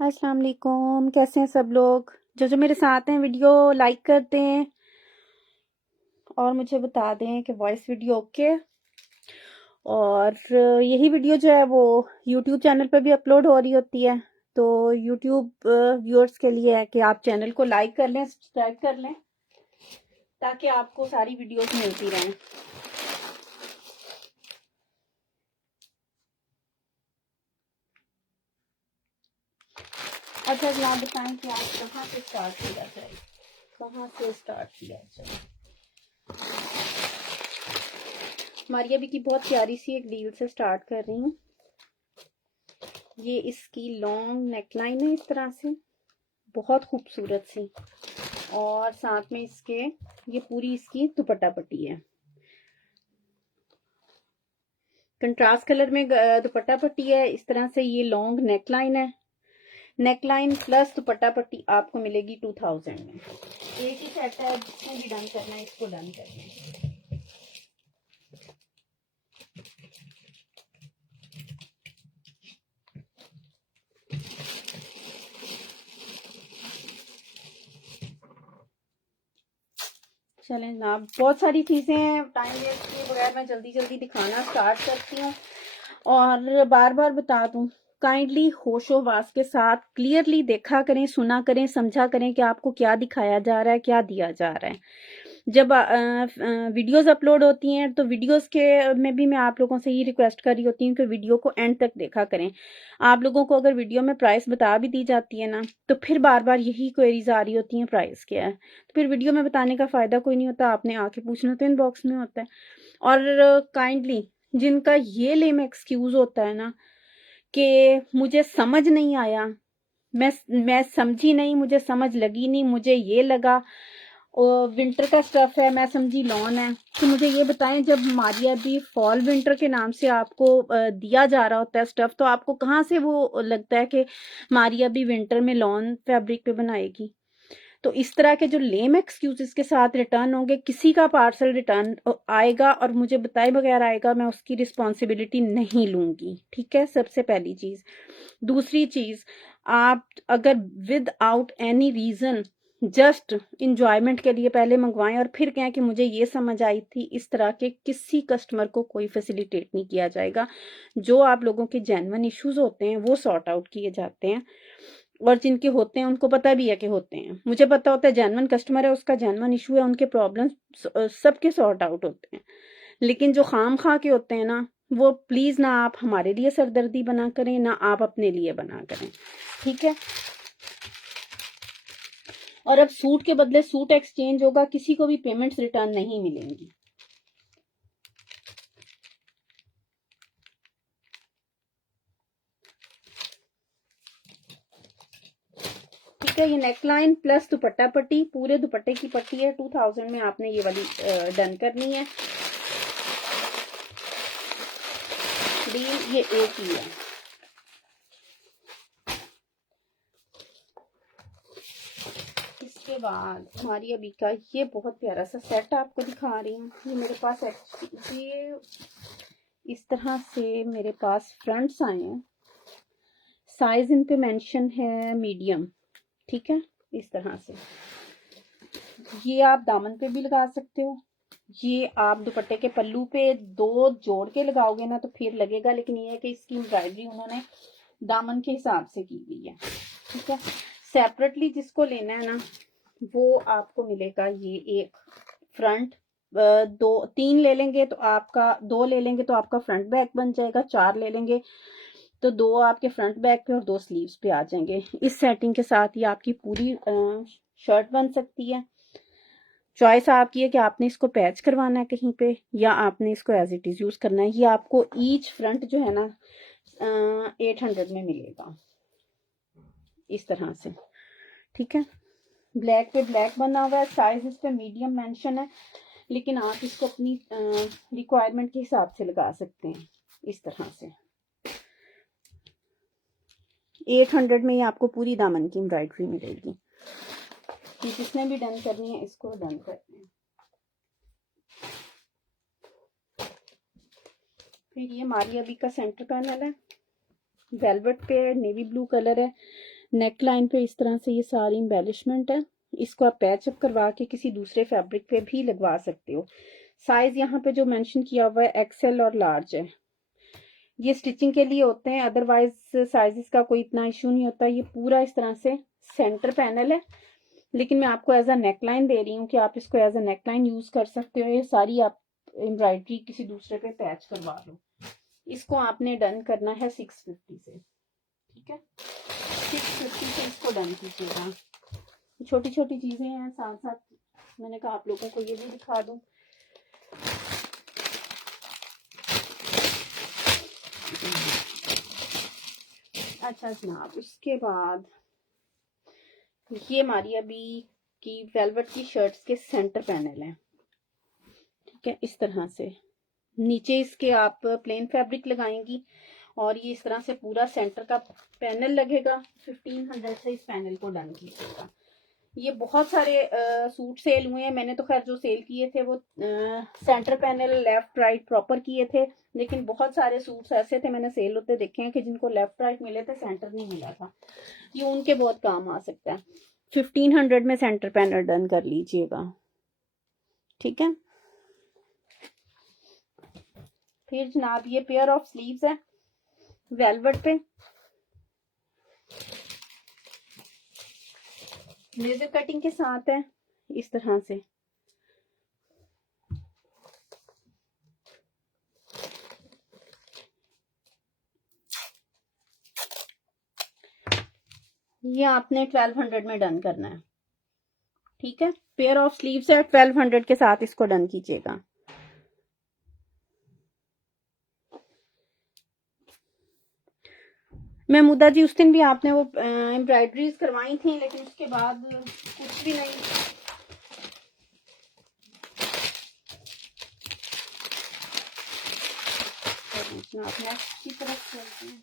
अस्सलाम वालेकुम, कैसे हैं सब लोग। जो मेरे साथ हैं वीडियो लाइक कर दें और मुझे बता दें कि वॉइस वीडियो ओके। और यही वीडियो जो है वो यूट्यूब चैनल पर भी अपलोड हो रही होती है, तो यूट्यूब व्यूअर्स के लिए है कि आप चैनल को लाइक कर लें, सब्सक्राइब कर लें, ताकि आपको सारी वीडियोस मिलती रहें। अच्छा जी, आप बताएं कि आप कहाँ से स्टार्ट किया जाए, कहाँ से स्टार्ट किया जाए। मारिया बी की बहुत प्यारी सी एक डील से स्टार्ट कर रही हूँ। ये इसकी लॉन्ग नेकलाइन है इस तरह से, बहुत खूबसूरत सी, और साथ में इसके ये पूरी इसकी दुपट्टा पट्टी है। कंट्रास्ट कलर में दुपट्टा पट्टी है इस तरह से। ये लॉन्ग नेकलाइन है, नेकलाइन प्लस दुपट्टा पट्टी आपको मिलेगी 2000 में। एक ही सेट है, जिसको भी डन करना है इसको डन करना है। चलें जनाब, बहुत सारी चीज़ें हैं, टाइम वेस्ट किए बगैर मैं जल्दी जल्दी दिखाना स्टार्ट करती हूँ। और बार बार बता दूँ, काइंडली होशोवास के साथ क्लियरली देखा करें, सुना करें, समझा करें कि आपको क्या दिखाया जा रहा है, क्या दिया जा रहा है। जब वीडियोस अपलोड होती हैं तो वीडियोस के में भी मैं आप लोगों से ही रिक्वेस्ट कर रही होती हूँ कि वीडियो को एंड तक देखा करें। आप लोगों को अगर वीडियो में प्राइस बता भी दी जाती है ना, तो फिर बार बार यही क्वेरीज आ रही होती हैं प्राइस क्या है, तो फिर वीडियो में बताने का फ़ायदा कोई नहीं होता, आपने आके पूछना तो इनबॉक्स में होता है। और काइंडली जिनका ये लेम एक्सक्यूज होता है ना कि मुझे समझ नहीं आया, मैं समझी नहीं, मुझे समझ लगी नहीं, मुझे ये लगा विंटर का स्टफ है, मैं समझी लॉन है, तो मुझे ये बताएं, जब हमारी अभी फॉल विंटर के नाम से आपको दिया जा रहा होता है स्टफ, तो आपको कहाँ से वो लगता है कि हमारी अभी विंटर में लॉन फैब्रिक पे बनाएगी। तो इस तरह के जो लेम एक्सक्यूजेस के साथ रिटर्न होंगे, किसी का पार्सल रिटर्न आएगा और मुझे बताए बगैर आएगा, मैं उसकी रिस्पॉन्सिबिलिटी नहीं लूंगी। ठीक है, सबसे पहली चीज। दूसरी चीज, आप अगर without any reason just enjoyment के लिए पहले मंगवाएं और फिर कहें कि मुझे ये समझ आई थी, इस तरह के किसी कस्टमर को कोई फैसिलिटेट नहीं किया जाएगा। जो आप लोगों के जेन्युइन इश्यूज होते हैं वो सॉर्ट आउट किए जाते हैं, और जिनके होते हैं उनको पता भी है कि होते हैं। मुझे पता होता है जेन्युइन कस्टमर है, उसका जेन्युइन इशू है, उनके प्रॉब्लम सबके सॉर्ट आउट होते हैं। लेकिन जो खाम खा के होते हैं ना, वो प्लीज ना आप हमारे लिए सरदर्दी बना करें, ना आप अपने लिए बना करें। ठीक है। और अब सूट के बदले सूट एक्सचेंज होगा, किसी को भी पेमेंट्स रिटर्न नहीं मिलेंगी। ठीक है, ये नेकलाइन प्लस दुपट्टा पट्टी, पूरे दुपट्टे की पट्टी है। 2000 में आपने ये वाली डन करनी है डील, ये एक ही है। इसके बाद हमारी अभी का ये बहुत प्यारा सा सेट आपको दिखा रही हूँ। ये मेरे पास ये इस तरह से मेरे पास फ्रंट्स आए हैं, साइज इन पे मेंशन है मीडियम। ठीक है, इस तरह से ये आप दामन पे भी लगा सकते हो, ये आप दुपट्टे के पल्लू पे दो जोड़ के लगाओगे ना तो फिर लगेगा, लेकिन ये है कि इसकी एम्ब्रॉयडरी उन्होंने दामन के हिसाब से की गई है। ठीक है, सेपरेटली जिसको लेना है ना, वो आपको मिलेगा ये एक फ्रंट, दो तीन ले लेंगे तो आपका, दो ले लेंगे तो आपका फ्रंट बैक बन जाएगा, चार ले लेंगे तो दो आपके फ्रंट बैक पे और दो स्लीव्स पे आ जाएंगे। इस सेटिंग के साथ ही आपकी पूरी शर्ट बन सकती है। चॉइस आपकी है कि आपने इसको पैच करवाना है कहीं पे, या आपने इसको एज इट इज यूज करना है। ये आपको ईच फ्रंट जो है ना 800 में मिलेगा इस तरह से। ठीक है, ब्लैक पे ब्लैक बना हुआ है, साइज इस पे मीडियम मेंशन है, लेकिन आप इसको अपनी रिक्वायरमेंट के हिसाब से लगा सकते हैं इस तरह से। 800 में ही आपको पूरी दामन की एम्ब्रॉयडरी मिलेगी। तो जिसने भी डन करनी है इसको डन करते हैं। फिर ये मारिया बी का सेंटर पैनल है, वेलवेट पे है, नेवी ब्लू कलर है। नेक लाइन पे इस तरह से ये सारी एम्बेलिशमेंट है। इसको आप पैचअप करवा के किसी दूसरे फैब्रिक पे भी लगवा सकते हो। साइज यहाँ पे जो मेंशन किया हुआ है एक्सेल और लार्ज है। ये स्टिचिंग के लिए होते हैं, अदरवाइज साइजेस का कोई इतना इशू नहीं होता। ये पूरा इस तरह से सेंटर पैनल है, लेकिन मैं आपको एज अ नेकलाइन दे रही हूँ कि आप इसको एज अ नेकलाइन यूज कर सकते हो। ये सारी आप एम्ब्रॉयडरी किसी दूसरे पे पैच करवा लो। इसको आपने डन करना है 650 से, ठीक है। 650 से इसको डन कीजिएगा। छोटी छोटी चीजें हैं, साथ साथ मैंने कहा आप लोगों को ये भी दिखा दूं। अच्छा जनाब, उसके बाद ये मारिया बी की वेलवेट की शर्ट्स के सेंटर पैनल है, ठीक है। इस तरह से नीचे इसके आप प्लेन फैब्रिक लगाएंगी और ये इस तरह से पूरा सेंटर का पैनल लगेगा। 1500 से इस पैनल को डन कीजिएगा। ये बहुत सारे सूट सेल हुए हैं। मैंने तो खैर जो सेल किए थे वो centre panel left right proper किए थे, लेकिन बहुत सारे सूट्स ऐसे थे मैंने सेल होते देखे हैं कि जिनको लेफ्ट राइट मिले थे, सेंटर नहीं मिला था। ये उनके बहुत काम आ सकता है। 1500 में सेंटर पैनल डन कर लीजिएगा, ठीक है। फिर जनाब ये पेयर ऑफ स्लीव्स है वेलवेट पे, लेजर कटिंग के साथ है इस तरह से। ये आपने 1200 में डन करना है, ठीक है। पेयर ऑफ स्लीव्स है, 1200 के साथ इसको डन कीजिएगा। महमूदा जी, उस दिन भी आपने वो एम्ब्रॉयडरीज करवाई थी, लेकिन उसके बाद कुछ भी नहीं। आप नेक्स्ट की तरफ चलते हैं।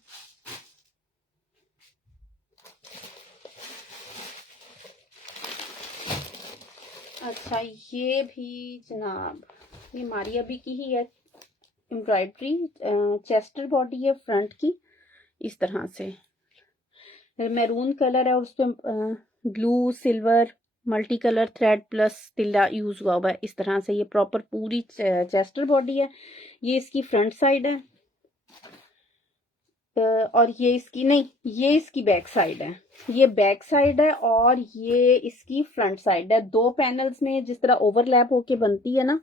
अच्छा, ये भी जनाब ये मारिया बी की ही है एम्ब्रॉयडरी। चेस्टर बॉडी है फ्रंट की, इस तरह से मैरून कलर है और उस पर blue silver multi colour thread plus तिल्ला यूज हुआ है। इस तरह से ये प्रॉपर पूरी चेस्टर बॉडी है। ये इसकी फ्रंट साइड है और ये इसकी नहीं, ये इसकी बैक साइड है। ये बैक साइड है और ये इसकी फ्रंट साइड है। दो पैनल्स में जिस तरह ओवरलैप होके बनती है ना,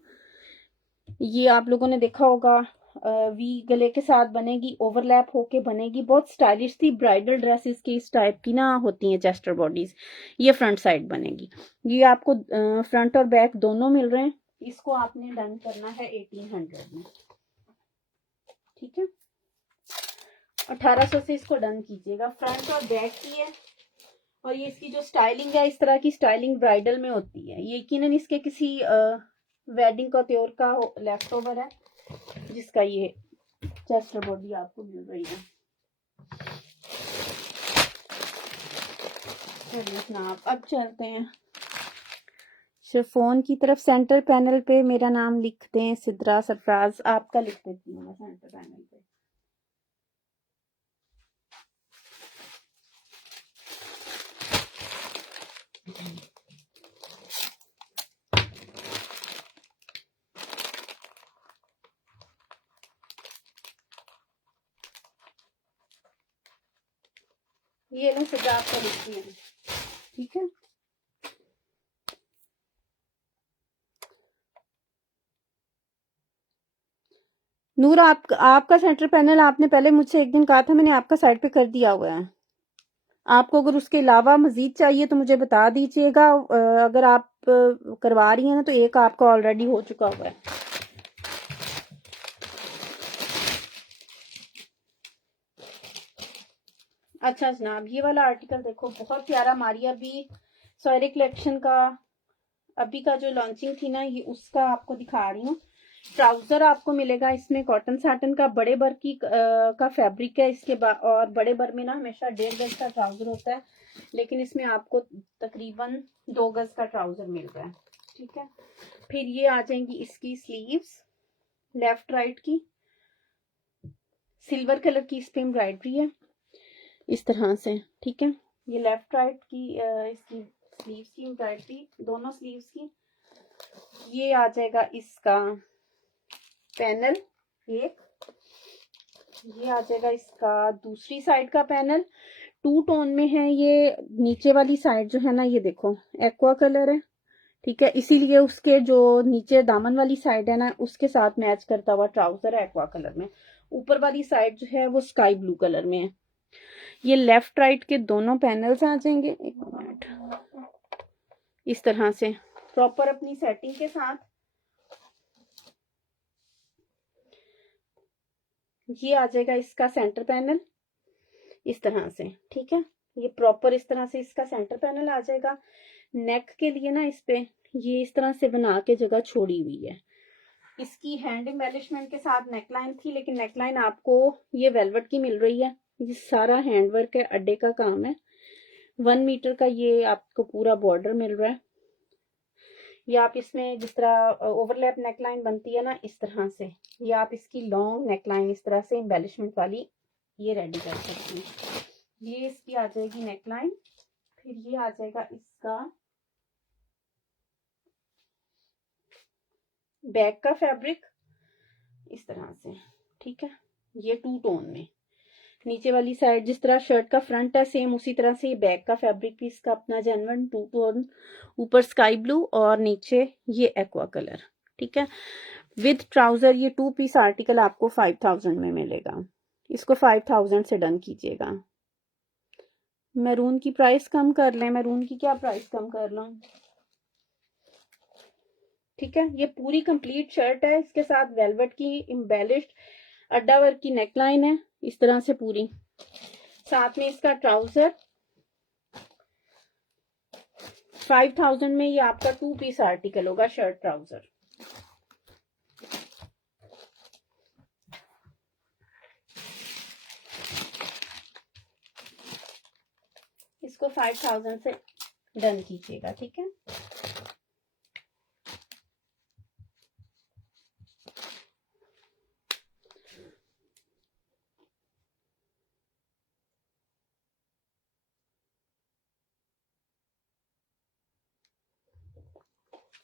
ये आप लोगों ने देखा होगा। वी गले के साथ बनेगी, ओवरलैप होके बनेगी, बहुत स्टाइलिश थी। ब्राइडल ड्रेसेस की इस टाइप की ना होती हैं चेस्टर बॉडीज। ये फ्रंट साइड बनेगी। ये आपको फ्रंट और बैक दोनों मिल रहे हैं। इसको आपने डन करना है 1800 में, ठीक है। 1800 से इसको डन कीजिएगा। फ्रंट और बैक की है और ये इसकी जो स्टाइलिंग है, इस तरह की स्टाइलिंग ब्राइडल में होती है। ये यकीनन इसके किसी वेडिंग का त्योर का लेफ्ट ओवर है, जिसका ये चेस्टर बॉडी आपको मिल रही है। चलिए जनाब, अब चलते हैं शिफॉन की तरफ। सेंटर पैनल पे मेरा नाम लिख दें, सिद्रा सरफराज। आपका लिख देती हूँ मैं सेंटर पैनल पे। ये ना सिद्रा आपका लिखती है, ठीक है। नूर, आपका सेंटर पैनल आपने पहले मुझसे एक दिन कहा था, मैंने आपका साइड पे कर दिया हुआ है। आपको अगर उसके अलावा मजीद चाहिए तो मुझे बता दीजिएगा। अगर आप करवा रही हैं ना तो एक आपका ऑलरेडी हो चुका हुआ है। अच्छा जनाब, ये वाला आर्टिकल देखो, बहुत प्यारा। मारिया बी सॉरी कलेक्शन का अभी का जो लॉन्चिंग थी ना, ये उसका आपको दिखा रही हूँ। ट्राउजर आपको मिलेगा इसमें कॉटन साटन का, बड़े बर की का फैब्रिक है इसके बाद। और बड़े बर में ना हमेशा 1.5 गज का ट्राउजर होता है, लेकिन इसमें आपको तकरीबन 2 गज का ट्राउजर मिल रहा है, ठीक है। फिर ये आ जाएंगी इसकी स्लीव्स, लेफ्ट राइट की, सिल्वर कलर की इस पे एम्ब्रॉयडरी है इस तरह से, ठीक है। ये लेफ्ट राइट की इसकी स्लीव्स की एम्ब्रॉयडरी, दोनों स्लीव्स की। ये आ जाएगा इसका पैनल एक, ये आ जाएगा इसका दूसरी साइड का पैनल, 2 टोन में है ये। नीचे वाली साइड जो है ना ये देखो एक्वा कलर है, ठीक है, इसीलिए उसके जो नीचे दामन वाली साइड है ना उसके साथ मैच करता हुआ ट्राउजर है एक्वा कलर में। ऊपर वाली साइड जो है वो स्काई ब्लू कलर में है। ये लेफ्ट राइट के दोनों पैनल्स आ जाएंगे, एक मिनट, इस तरह से प्रॉपर अपनी सेटिंग के साथ। ये आ जाएगा इसका सेंटर पैनल इस तरह से, ठीक है। ये प्रॉपर इस तरह से इसका सेंटर पैनल आ जाएगा। नेक के लिए ना इस पे ये इस तरह से बना के जगह छोड़ी हुई है। इसकी हैंड एम्बेलिशमेंट के साथ नेकलाइन थी, लेकिन नेकलाइन आपको ये वेलवेट की मिल रही है। ये सारा हैंडवर्क है, अड्डे का काम है। 1 मीटर का ये आपको पूरा बॉर्डर मिल रहा है। ये आप इसमें जिस तरह ओवरलैप नेकलाइन बनती है ना इस तरह से, ये आप इसकी लॉन्ग नेकलाइन इस तरह से एम्बेलिशमेंट वाली ये रेडी कर सकती हैं। ये इसकी आ जाएगी नेकलाइन। फिर ये आ जाएगा इसका बैक का फैब्रिक इस तरह से, ठीक है। ये 2 टोन में, नीचे वाली साइड जिस तरह शर्ट का फ्रंट है सेम उसी तरह से ये बैक का फैब्रिक भी इसका अपना जेन्युइन 2 टोन, ऊपर स्काई ब्लू और नीचे ये एक्वा कलर, ठीक है। विद ट्राउजर ये 2 पीस आर्टिकल आपको 5000 में मिलेगा। इसको 5000 से डन कीजिएगा। मैरून की प्राइस कम कर लें, मैरून की क्या प्राइस कम कर लूं, ठीक है। ये पूरी कंप्लीट शर्ट है, इसके साथ वेलवेट की एम्बेलिश्ड अड्डा वर्क की नेकलाइन है इस तरह से पूरी, साथ में इसका ट्राउजर। 5000 में ये आपका 2 पीस आर्टिकल होगा, शर्ट ट्राउजर। इसको 5000 से डन कीजिएगा, ठीक है।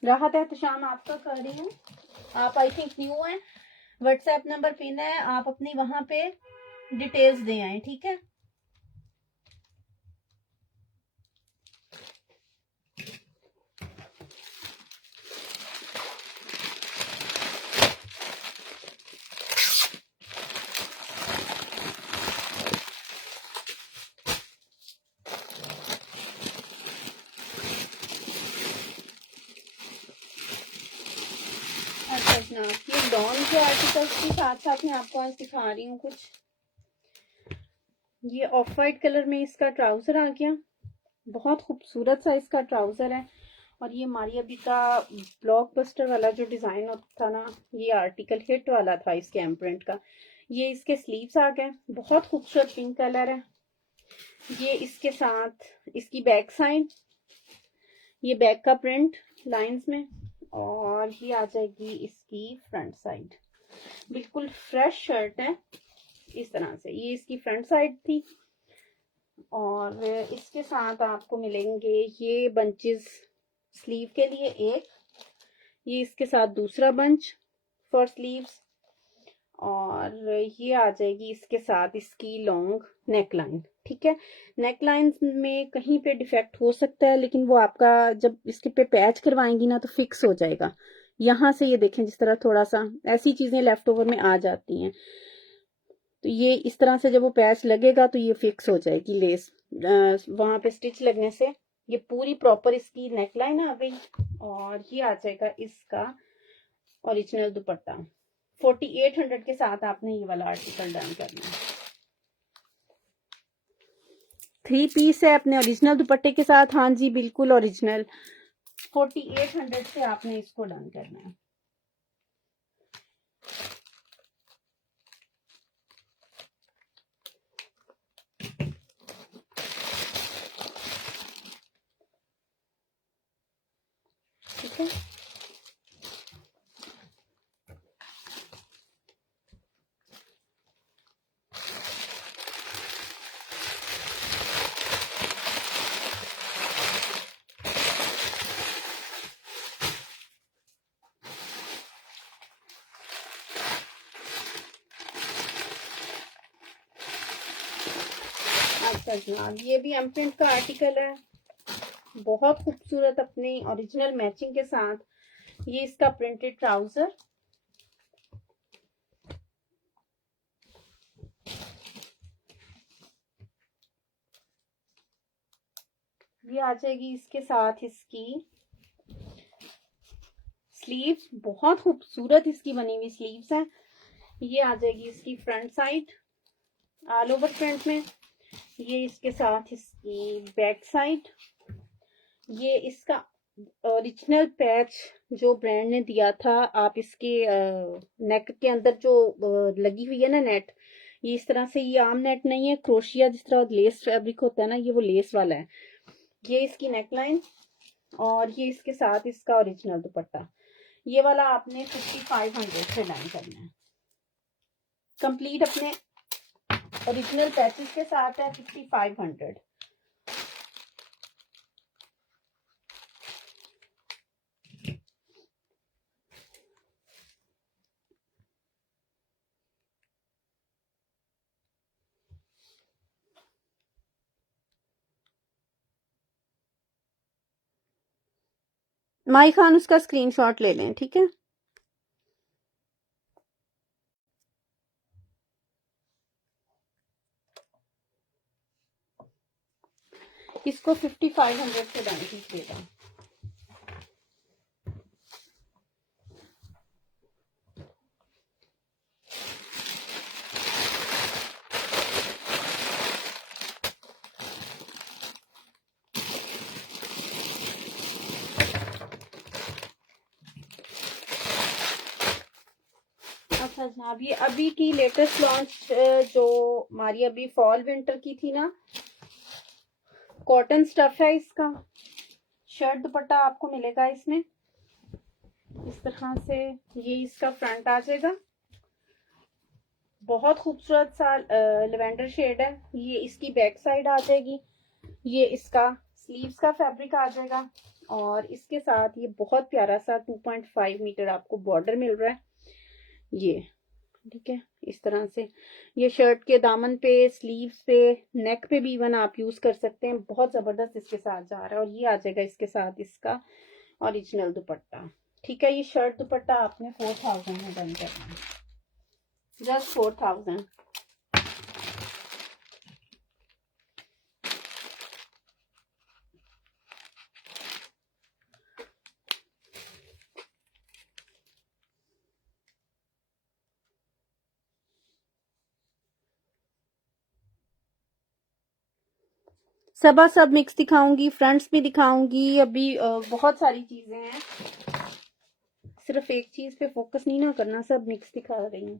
राहत एहतशाम आपका कर रही हूँ, आप आई थिंक न्यू है, व्हाट्सएप नंबर पिन है, आप अपनी वहां पे डिटेल्स दे आए, ठीक है। अच्छा जनाब, ये डॉन के आर्टिकल्स के साथ साथ मैं आपको आज दिखा रही हूँ कुछ। ये ऑफ वाइट कलर में इसका ट्राउजर आ गया, बहुत खूबसूरत सा इसका ट्राउजर है। और ये मारिया बी का ब्लॉकबस्टर वाला जो डिजाइन था ना, ये आर्टिकल हिट वाला था इसके एम्प्रिंट का। ये इसके स्लीव्स आ गए, बहुत खूबसूरत पिंक कलर है। ये इसके साथ इसकी बैक साइड, ये बैक का प्रिंट लाइंस में, और ये आ जाएगी इसकी फ्रंट साइड। बिल्कुल फ्रेश शर्ट है इस तरह से, ये इसकी फ्रंट साइड थी। और इसके साथ आपको मिलेंगे ये बंचेस स्लीव के लिए एक, ये इसके साथ दूसरा बंच फॉर स्लीव्स, और ये आ जाएगी इसके साथ इसकी लॉन्ग नेकलाइन, ठीक है। नेकलाइन में कहीं पे डिफेक्ट हो सकता है, लेकिन वो आपका जब इसके पे पैच करवाएंगी ना तो फिक्स हो जाएगा। यहाँ से ये देखें जिस तरह थोड़ा सा ऐसी चीजें लेफ्ट ओवर में आ जाती हैं, तो ये इस तरह से जब वो पैच लगेगा तो ये फिक्स हो जाएगी लेस वहां पे स्टिच लगने से। ये पूरी प्रॉपर इसकी नेकलाइन आ गई, और ये आ जाएगा इसका ओरिजिनल दुपट्टा। 4800 के साथ आपने ये वाला आर्टिकल डन करना है। 3 पीस है अपने ओरिजिनल दुपट्टे के साथ, हाँ जी बिल्कुल ओरिजिनल। 4800 से आपने इसको डन करना है। है। अच्छा जनाब, ये भी एम प्रिंट का आर्टिकल है, बहुत खूबसूरत अपने ओरिजिनल मैचिंग के साथ। ये इसका प्रिंटेड ट्राउजर, ये आ जाएगी इसके साथ इसकी स्लीव्स, बहुत खूबसूरत इसकी बनी हुई स्लीव्स है। ये आ जाएगी इसकी front side all over front में। ये इसके साथ इसकी बैक साइड। ये इसका ओरिजिनल पैच जो ब्रांड ने दिया था, आप इसके नेक के अंदर जो लगी हुई है ना नेट, ये इस तरह से, ये आम नेट नहीं है, क्रोशिया जिस तरह लेस फैब्रिक होता है ना, ये वो लेस वाला है। ये इसकी नेकलाइन और ये इसके साथ इसका ओरिजिनल दुपट्टा। ये वाला आपने 5500 से लाइन करना है। कंप्लीट अपने ओरिजिनल पैचेस के साथ है 5500। माई खान उसका स्क्रीनशॉट ले लें, ठीक है। इसको 5500 से डाउन कीजिएगा। अच्छा जनाब, ये अभी की लेटेस्ट लॉन्च जो हमारी अभी फॉल विंटर की थी ना, कॉटन स्टफ है इसका। शर्ट दुपट्टा आपको मिलेगा इसमें इस तरह से। ये इसका फ्रंट आ जाएगा, बहुत खूबसूरत सा लेवेंडर शेड है। ये इसकी बैक साइड आ जाएगी। ये इसका स्लीव्स का फैब्रिक आ जाएगा और इसके साथ ये बहुत प्यारा सा 2.5 मीटर आपको बॉर्डर मिल रहा है। ये ठीक है, इस तरह से ये शर्ट के दामन पे, स्लीव्स पे, नेक पे भी इवन आप यूज कर सकते हैं। बहुत जबरदस्त इसके साथ जा रहा है। और ये आ जाएगा इसके साथ इसका ओरिजिनल दुपट्टा। ठीक है, ये शर्ट दुपट्टा आपने 4000 में डन करना है, जस्ट 4000। सब मिक्स दिखाऊंगी, फ्रंट्स भी दिखाऊंगी। अभी बहुत सारी चीजें हैं, सिर्फ एक चीज पे फोकस नहीं ना करना, सब मिक्स दिखा रही हूँ।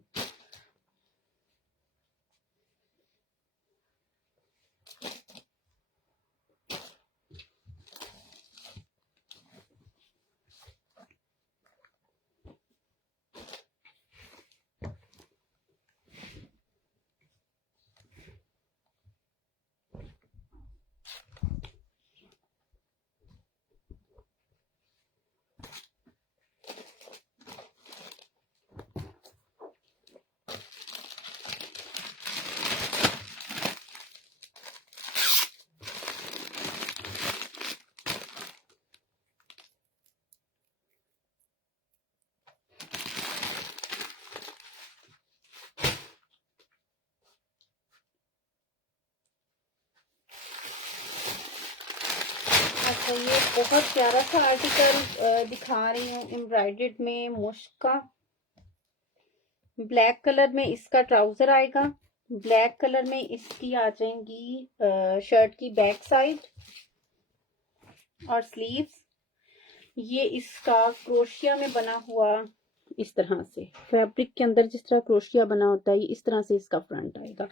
अच्छा, ये बहुत प्यारा सा आर्टिकल दिखा रही हूँ, एम्ब्रॉयडर्ड में मुश्क का। ब्लैक कलर में इसका ट्राउजर आएगा, ब्लैक कलर में इसकी आ जाएंगी शर्ट की बैक साइड और स्लीव्स। ये इसका क्रोशिया में बना हुआ, इस तरह से फैब्रिक के अंदर जिस तरह क्रोशिया बना होता है, इस तरह से इसका फ्रंट आएगा।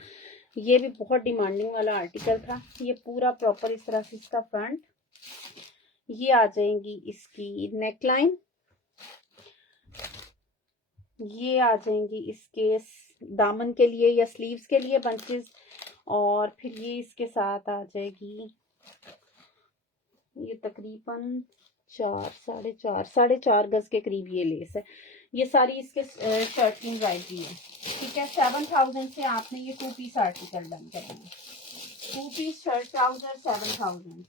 ये भी बहुत डिमांडिंग वाला आर्टिकल था। ये पूरा प्रॉपर इस तरह से इसका फ्रंट। ये आ जाएंगी इसकी नेकलाइन, ये आ जाएंगी इसके दामन के लिए या स्लीव्स के लिए बंचेस, और फिर ये इसके साथ आ जाएगी, ये तकरीबन 4 साढ़े 4 गज के करीब ये लेस है। ये सारी इसके शर्ट की एम्ब्रॉयडरी है। ठीक है, 7000 से आपने ये 2 पीस आर्टिकल डन करना है। 2 पीस शर्ट ट्राउजर 7000।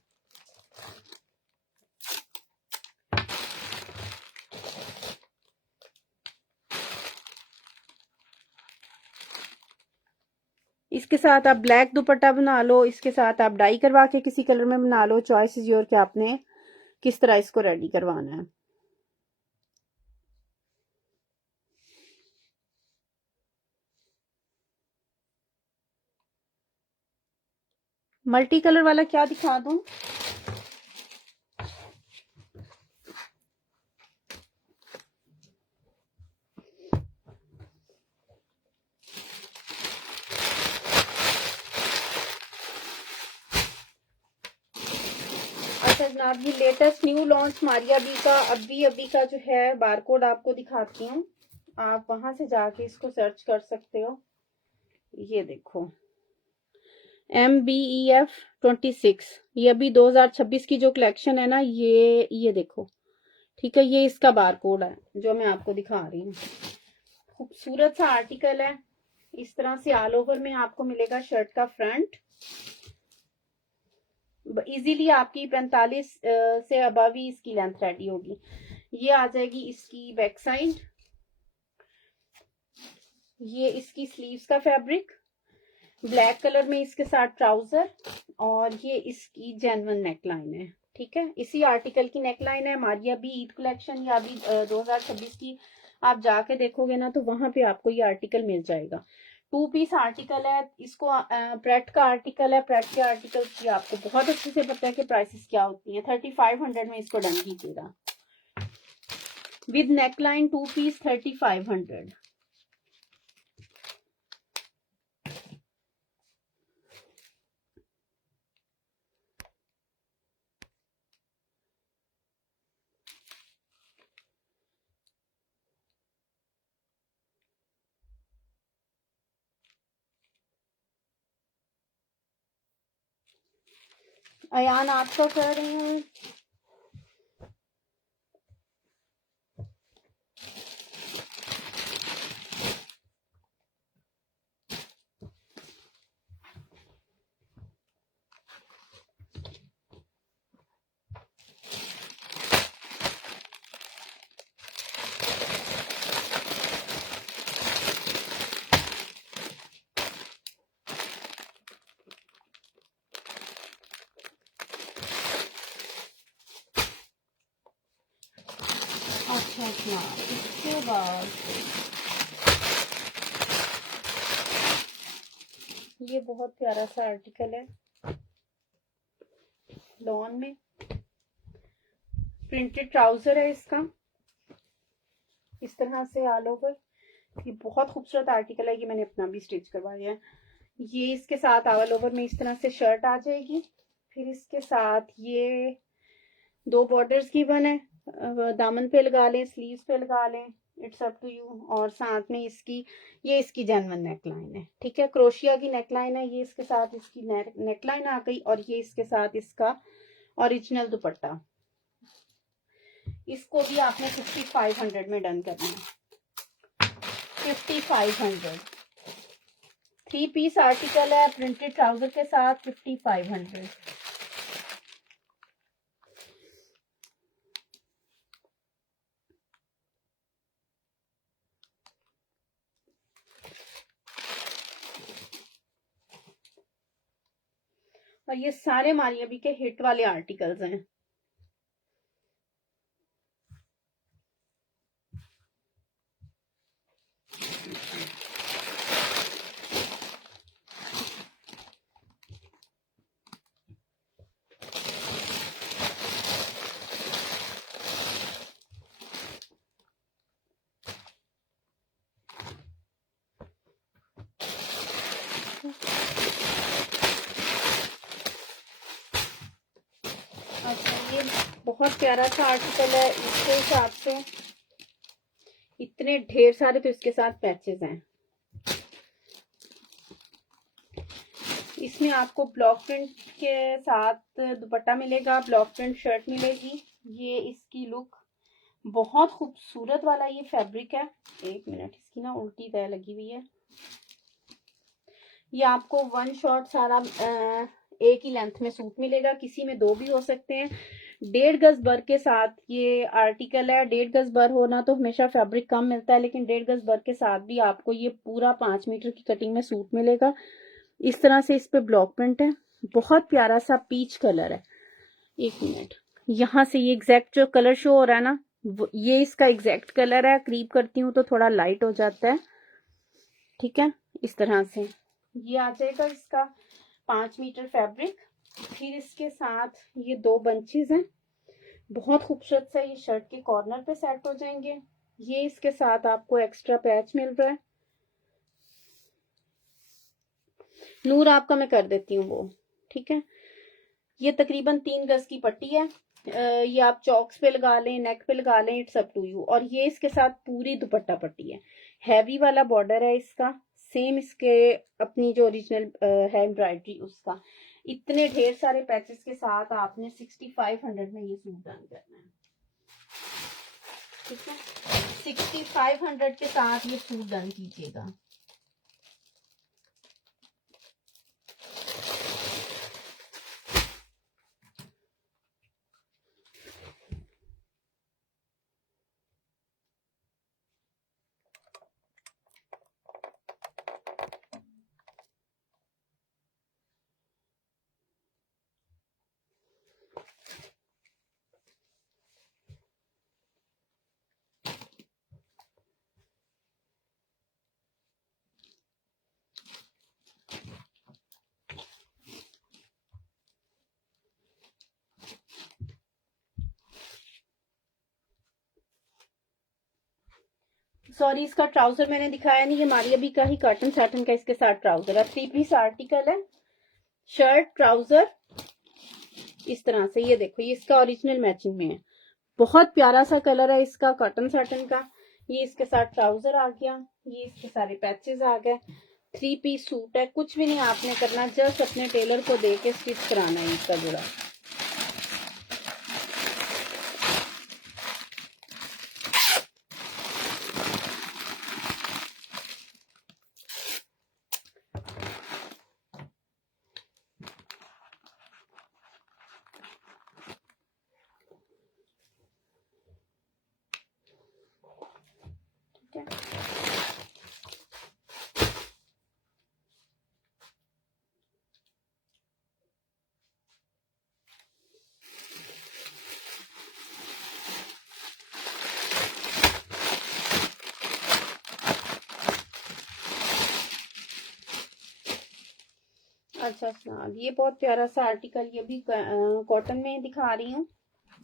इसके साथ आप ब्लैक दुपट्टा बना लो, इसके साथ आप डाई करवा के किसी कलर में बना लो, चॉइस इज योर कि आपने किस तरह इसको रेडी करवाना है। मल्टी कलर वाला क्या दिखा दूं? अच्छा जनाब, ये latest new launch Maria B का अभी का जो है बारकोड आपको दिखाती हूँ, आप वहां से जाके इसको सर्च कर सकते हो। ये देखो MBEF 26, ये अभी 2026 की जो कलेक्शन है ना, ये देखो। ठीक है, ये इसका बारकोड है जो मैं आपको दिखा रही हूँ। खूबसूरत सा आर्टिकल है, इस तरह से ऑल ओवर में आपको मिलेगा शर्ट का फ्रंट। इजीली आपकी 45 से अबव ही इसकी लेंथ रेडी होगी। ये आ जाएगी इसकी बैक साइड, ये इसकी स्लीव्स का फैब्रिक, ब्लैक कलर में इसके साथ ट्राउजर, और ये इसकी जेन्युइन नेकलाइन है। ठीक है, इसी आर्टिकल की नेकलाइन है। हमारी अभी ईद कलेक्शन या अभी 2026 की आप जाके देखोगे ना, तो वहां पे आपको ये आर्टिकल मिल जाएगा। 2 पीस आर्टिकल है, इसको प्रेट का आर्टिकल है। प्रेट के आर्टिकल की आपको बहुत अच्छे से पता है कि प्राइसेस क्या होती हैं। 3500 में इसको डन कीजिएगा विद नेकलाइन 2 पीस 3500। अयान आपका कर रहे हैं। अच्छा, इसके बाद ये बहुत प्यारा सा आर्टिकल है, लॉन में प्रिंटेड ट्राउजर है इसका, इस तरह से ऑल ओवर। ये बहुत खूबसूरत आर्टिकल है, ये मैंने अपना भी स्टिच करवाया है। ये इसके साथ ऑल ओवर में इस तरह से शर्ट आ जाएगी। फिर इसके साथ ये 2 बॉर्डर्स गिवन है, दामन पे लगा लें, स्लीव्स पे लगा लें, इट्स अप टू यू। और साथ में ये इसकी जेन्युइन नेकलाइन है। ठीक है, क्रोशिया की नेकलाइन है, ये इसके साथ इसकी नेकलाइन आ गई, और ये इसके साथ इसका ओरिजिनल दुपट्टा। इसको भी आपने 5500 में डन करना है। 5500 3 पीस आर्टिकल है, प्रिंटेड ट्राउजर के साथ 5500। और ये सारे मारिया बी के हिट वाले आर्टिकल्स हैं। अच्छा, बहुत प्यारा सा आर्टिकल है। इसके हिसाब से इतने ढेर सारे तो इसके साथ पैचेस हैं। इसमें आपको ब्लॉक प्रिंट के साथ दुपट्टा मिलेगा, ब्लॉक प्रिंट शर्ट मिलेगी। ये इसकी लुक बहुत खूबसूरत वाला ये फैब्रिक है। एक मिनट, इसकी ना उल्टी तय लगी हुई है। ये आपको वन शॉट सारा एक ही लेंथ में सूट मिलेगा, किसी में दो भी हो सकते हैं। 1.5 गज बर के साथ ये आर्टिकल है। 1.5 गज बर होना तो हमेशा फैब्रिक कम मिलता है, लेकिन 1.5 गज बर के साथ भी आपको ये पूरा 5 मीटर की कटिंग में सूट मिलेगा। इस तरह से इस पे ब्लॉक प्रिंट है। बहुत प्यारा सा पीच कलर है। एक मिनट, यहाँ से ये एग्जैक्ट जो कलर शो हो रहा है ना, ये इसका एग्जैक्ट कलर है। करीब करती हूँ तो थोड़ा लाइट हो जाता है। ठीक है, इस तरह से ये आ जाएगा इसका 5 मीटर फैब्रिक। फिर इसके साथ ये 2 बंचेस हैं। बहुत खूबसूरत सा ये शर्ट के कॉर्नर पे सेट हो जाएंगे। ये इसके साथ आपको एक्स्ट्रा पैच मिल रहा है। नूर आपका मैं कर देती हूँ वो। ठीक है, ये तकरीबन 3 गज की पट्टी है। ये आप चौक्स पे लगा लें, नेक पे लगा लें, इट्स अप टू यू। और ये इसके साथ पूरी दुपट्टा पट्टी है। हैवी वाला बॉर्डर है इसका, सेम इसके अपनी जो ओरिजिनल है एम्ब्रॉयडरी उसका। इतने ढेर सारे पैचेस के साथ आपने 6500 में ये सूट डन करना है। ठीक है, 6500 के साथ ये सूट डन कीजिएगा। सॉरी, इसका ट्राउजर मैंने दिखाया नहीं। ये मारिया बी का ही कॉटन सैटन का इसके साथ ट्राउजर है। 3 पीस आर्टिकल है, शर्ट ट्राउजर इस तरह से। ये देखो, ये इसका ओरिजिनल मैचिंग में है। बहुत प्यारा सा कलर है इसका कॉटन सैटन का। ये इसके साथ ट्राउजर आ गया, ये इसके सारे पैचेस आ गए। 3 पीस सूट है। कुछ भी नहीं आपने करना, जस्ट अपने टेलर को दे के स्टिच कराना है इसका जुड़ा। ठीक है, अच्छा अच्छा, ये बहुत प्यारा सा आर्टिकल, ये भी कॉटन में दिखा रही हूँ।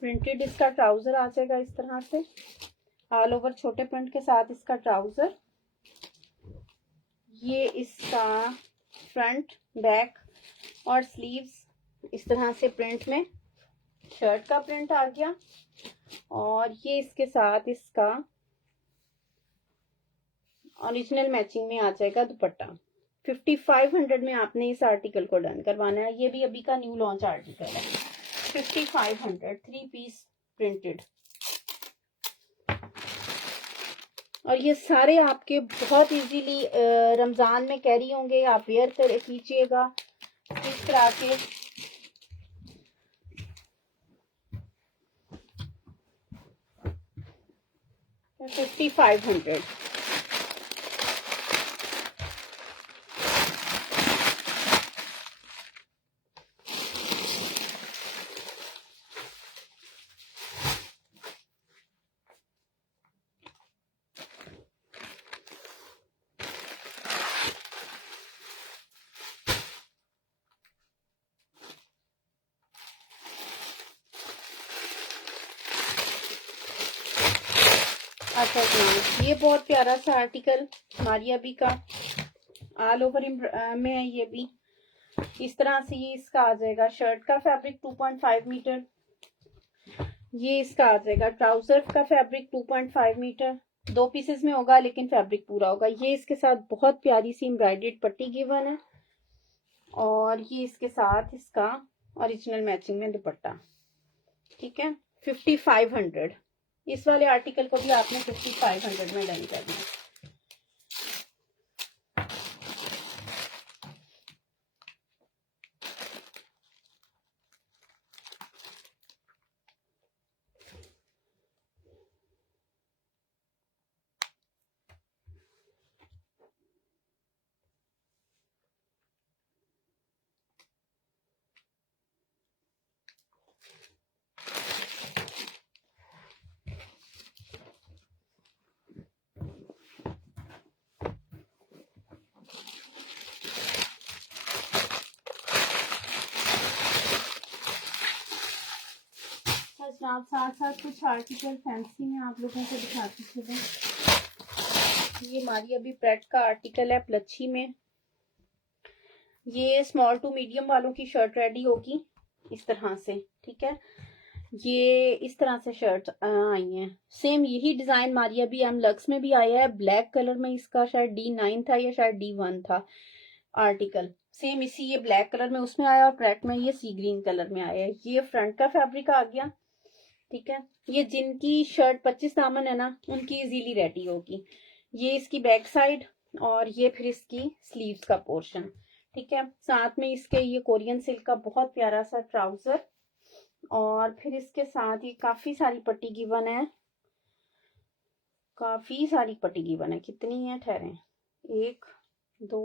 प्रिंटेड इसका ट्राउजर आ जाएगा इस तरह से, ऑल ओवर छोटे प्रिंट के साथ इसका ट्राउजर। ये इसका फ्रंट, बैक और स्लीव्स इस तरह से प्रिंट में। शर्ट का प्रिंट आ गया। और ये इसके साथ इसका ओरिजिनल मैचिंग में आ जाएगा दुपट्टा। 5500 में आपने इस आर्टिकल को डन करवाना है। ये भी अभी का न्यू लॉन्च आर्टिकल है। 5500, 3 पीस प्रिंटेड। और ये सारे आपके बहुत इजीली रमजान में कैरी होंगे। आप वेयर कर कीजिएगा इस तरह के। $5500। अच्छा, ये बहुत प्यारा सा आर्टिकल मारिया बी का ऑल ओवर में है। ये भी इस तरह से ये इसका आ जाएगा। शर्ट का फैब्रिक 2.5 मीटर, ये इसका आ जाएगा ट्राउजर का फैब्रिक 2.5 मीटर, 2 पीसेस में होगा लेकिन फैब्रिक पूरा होगा। ये इसके साथ बहुत प्यारी सी एम्ब्रॉयडर्ड पट्टी गिवन है और ये इसके साथ इसका ओरिजिनल मैचिंग में दुपट्टा। ठीक है, 5500। इस वाले आर्टिकल को भी आपने 5500 में डन करना है। आप साथ साथ कुछ आर्टिकल फैंसी में आप लोगों को दिखाती चलें। ये हमारी अभी प्रेट का आर्टिकल है प्लच्छी में। ये स्मॉल टू मीडियम वालों की शर्ट रेडी होगी इस तरह से। ठीक है, ये इस तरह से शर्ट आई हैं। सेम यही डिजाइन हमारी अभी एम लक्स में भी आया है, ब्लैक कलर में। इसका शायद D9 था या शायद D1 था आर्टिकल। सेम इसी ये ब्लैक कलर में उसमें आया और प्रेट में ये सी ग्रीन कलर में आया है। ये फ्रंट का फैब्रिक आ गया। ठीक है, ये जिनकी शर्ट 25 दामन है ना उनकी इजीली रेडी होगी। ये इसकी बैक साइड और ये फिर इसकी स्लीव्स का पोर्शन। ठीक है, साथ में इसके ये कोरियन सिल्क का बहुत प्यारा सा ट्राउजर और फिर इसके साथ ये काफी सारी पट्टी गिवन है। काफी सारी पट्टी गिवन है। कितनी है ठहरे, 1 2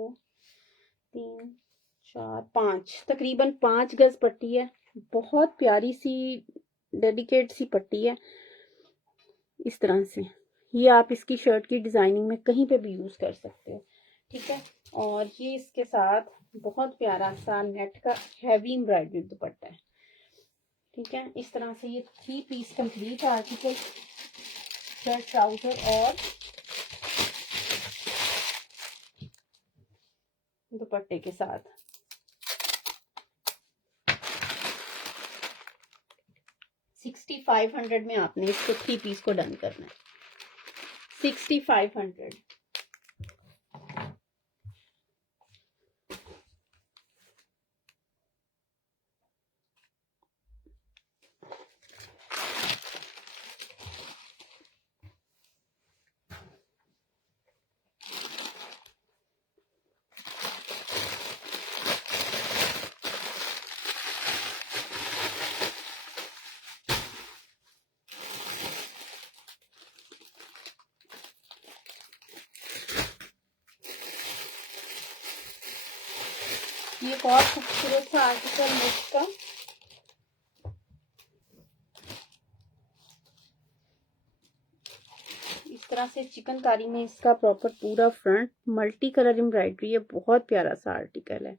3 4 5, तकरीबन 5 गज पट्टी है। बहुत प्यारी सी डेडिकेट सी पट्टी है इस तरह से। ये आप इसकी शर्ट की डिजाइनिंग में कहीं पे भी यूज कर सकते हो। ठीक है, और ये इसके साथ बहुत प्यारा सा नेट का हैवी एम्ब्रॉयडर्ड दुपट्टा है। ठीक है, इस तरह से ये 3 piece complete article, shirt trouser और दुपट्टे के साथ। $6500 में आपने इसको 3 पीस को डन करना है। 6500। ये एक और खूबसूरत सा आर्टिकल मिक्स का। इस तरह से चिकनकारी में इसका प्रॉपर पूरा फ्रंट मल्टी कलर एम्ब्रॉयडरी है। बहुत प्यारा सा आर्टिकल है।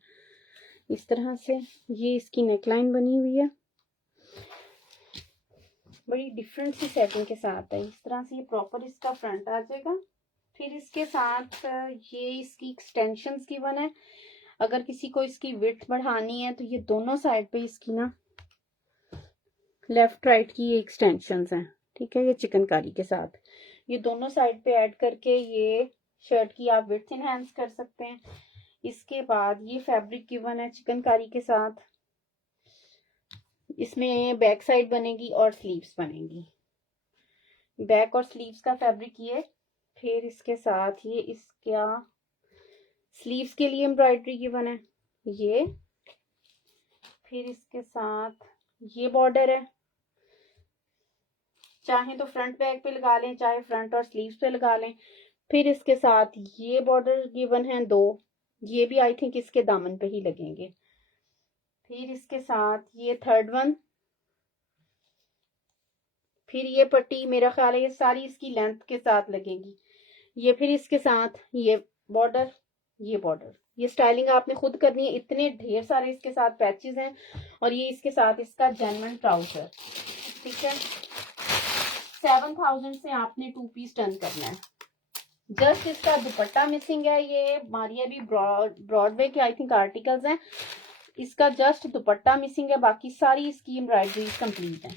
इस तरह से ये इसकी नेकलाइन बनी हुई है, बड़ी डिफरेंट सी सेटिंग के साथ है। इस तरह से ये प्रॉपर इसका फ्रंट आ जाएगा। फिर इसके साथ ये इसकी एक्सटेंशंस गिवन है। अगर किसी को इसकी विड्थ बढ़ानी है तो ये दोनों साइड पे इसकी ना लेफ्ट राइट की ये एक्सटेंशंस हैं। ठीक है, ये चिकनकारी के साथ ये दोनों साइड पे ऐड करके ये शर्ट की आप विड्थ इनहेंस कर सकते हैं। इसके बाद ये फैब्रिक गिवन है चिकनकारी के साथ। इसमें बैक साइड बनेगी और स्लीव्स बनेगी। बैक और स्लीव्स का फैब्रिक ये। फिर इसके साथ ये इसका स्लीव्स के लिए एम्ब्रॉयडरी गिवन है ये। फिर इसके साथ ये बॉर्डर है, चाहे तो फ्रंट बैक पे लगा लें, चाहे फ्रंट और स्लीव्स पे लगा लें। फिर इसके साथ ये बॉर्डर गिवन है 2, ये भी आई थिंक इसके दामन पे ही लगेंगे। फिर इसके साथ ये थर्ड वन। फिर ये पट्टी मेरा ख्याल है ये सारी इसकी लेंथ के साथ लगेगी। ये फिर इसके साथ ये बॉर्डर, ये बॉर्डर। ये स्टाइलिंग आपने खुद करनी है। इतने ढेर सारे इसके साथ पैचेस हैं और ये इसके साथ इसका जेन्युइन ट्राउजर। ठीक है, 7000 से आपने 2 पीस डन करना है। जस्ट इसका दुपट्टा मिसिंग है। ये हमारी अभी ब्रॉडवे के आई थिंक आर्टिकल्स हैं। इसका जस्ट दुपट्टा मिसिंग है, बाकी सारी इसकी एम्ब्रॉयडरी कंप्लीट है।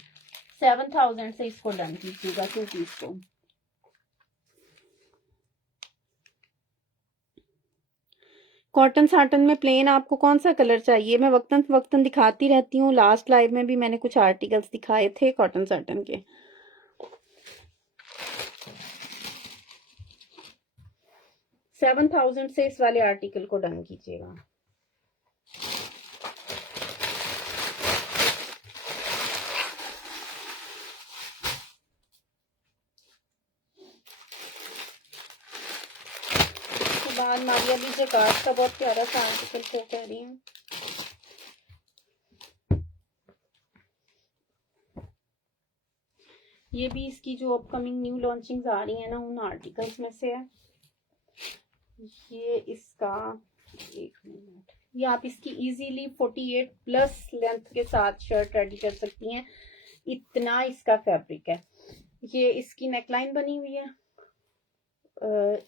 7,000 से इसको डन कीजिएगा 2 पीस को। कॉटन साटन में प्लेन आपको कौन सा कलर चाहिए? मैं वक्तन वक्तन दिखाती रहती हूँ। लास्ट लाइव में भी मैंने कुछ आर्टिकल्स दिखाए थे कॉटन साटन के। 7,000 से इस वाले आर्टिकल को डन कीजिएगा। बाद मारिया भी जकात का बहुत प्यारा सा आर्टिकल को कह रही हूँ। ये भी इसकी जो अपकमिंग न्यू लॉन्चिंग्स आ रही है ना, उन आर्टिकल्स में से है। ये इसका 1 मिनट, ये आप इसकी इजीली 48 प्लस लेंथ के साथ शर्ट रेडी कर सकती हैं, इतना इसका फैब्रिक है। ये इसकी नेकलाइन बनी हुई है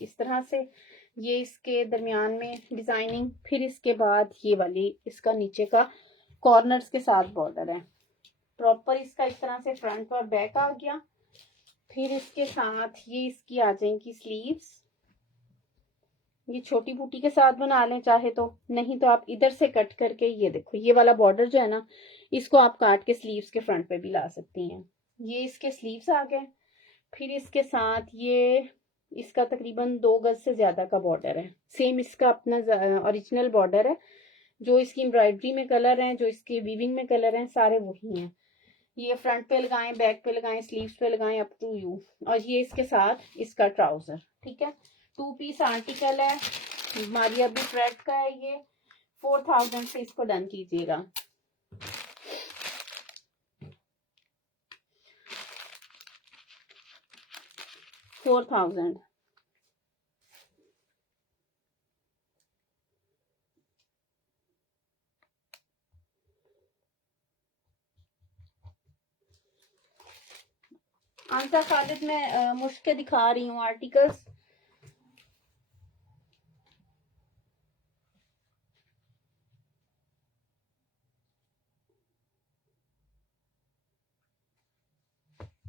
इस तरह से, ये इसके दरमियान में डिजाइनिंग, फिर इसके बाद ये वाली इसका नीचे का कॉर्नर्स के साथ बॉर्डर है। प्रॉपर इसका इस तरह से फ्रंट और बैक आ गया। फिर इसके साथ ये इसकी आ जाएंगी स्लीव्स। ये छोटी बूटी के साथ बना लें चाहे तो, नहीं तो आप इधर से कट करके, ये देखो ये वाला बॉर्डर जो है ना, इसको आप काट के स्लीव्स के फ्रंट पे भी ला सकती हैं। ये इसके स्लीव्स आ गए। फिर इसके साथ ये इसका तकरीबन 2 गज से ज्यादा का बॉर्डर है। सेम इसका अपना ओरिजिनल बॉर्डर है। जो इसकी एम्ब्रॉयडरी में कलर हैं, जो इसके वीविंग में कलर हैं, सारे वही हैं। ये फ्रंट पे लगाएं, बैक पे लगाएं, स्लीव्स पे लगाएं, अप टू यू। और ये इसके साथ इसका ट्राउजर, ठीक है। 2 पीस आर्टिकल है, मारिया भी थ्रेड का है। ये 4,000 से इसको डन कीजिएगा। $4,000। आंसर खालिद में मुश्किल दिखा रही हूँ आर्टिकल्स।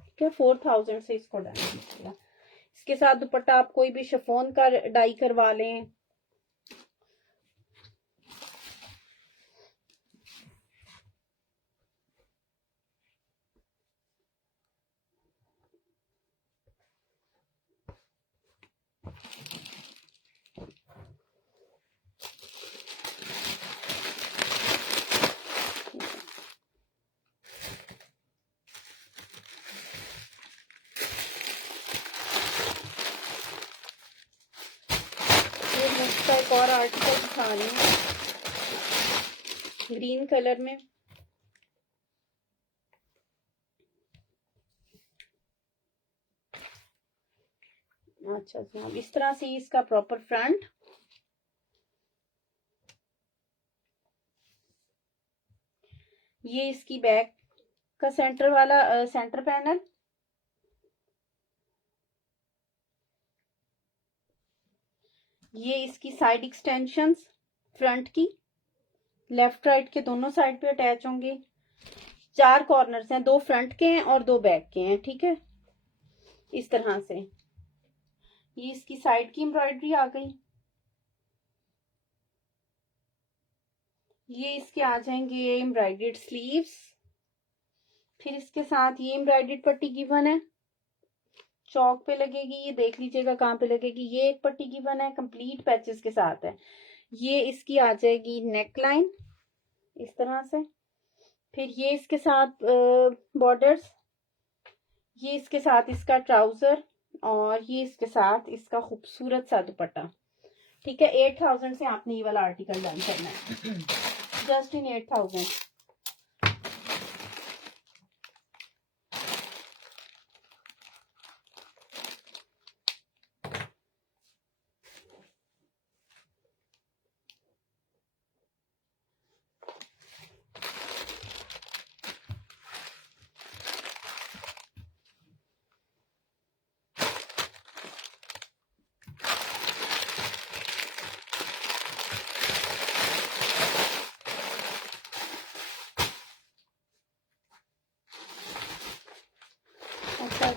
ठीक है, 4,000 से इसको डन कीजिएगा। इसके साथ दुपट्टा आप कोई भी शिफॉन का डाई करवा लें। एक और आर्टिकल दिखा रही हूँ ग्रीन कलर में। अच्छा अच्छा, इस तरह से इसका प्रॉपर फ्रंट, ये इसकी बैक का सेंटर वाला सेंटर पैनल, ये इसकी साइड एक्सटेंशंस फ्रंट की, लेफ्ट राइट के दोनों साइड पे अटैच होंगे। 4 कॉर्नर्स हैं, 2 फ्रंट के हैं और 2 बैक के हैं, ठीक है। इस तरह से ये इसकी साइड की एम्ब्रॉयडरी आ गई। ये इसके आ जाएंगे एम्ब्रॉयडर्ड स्लीव्स। फिर इसके साथ ये एम्ब्रॉयडर्ड पट्टी गिवन है, चौक पे लगेगी, ये देख लीजिएगा कहाँ पे लगेगी। ये एक पट्टी गिवन है, कंप्लीट पैचेस के साथ है। ये इसकी आ जाएगी नेक लाइन इस तरह से। फिर ये इसके साथ बॉर्डर्स, ये इसके साथ इसका ट्राउजर, और ये इसके साथ इसका खूबसूरत सा दुपट्टा, ठीक है। 8,000 से आपने ये वाला आर्टिकल डन करना है, जस्ट इन 8,000।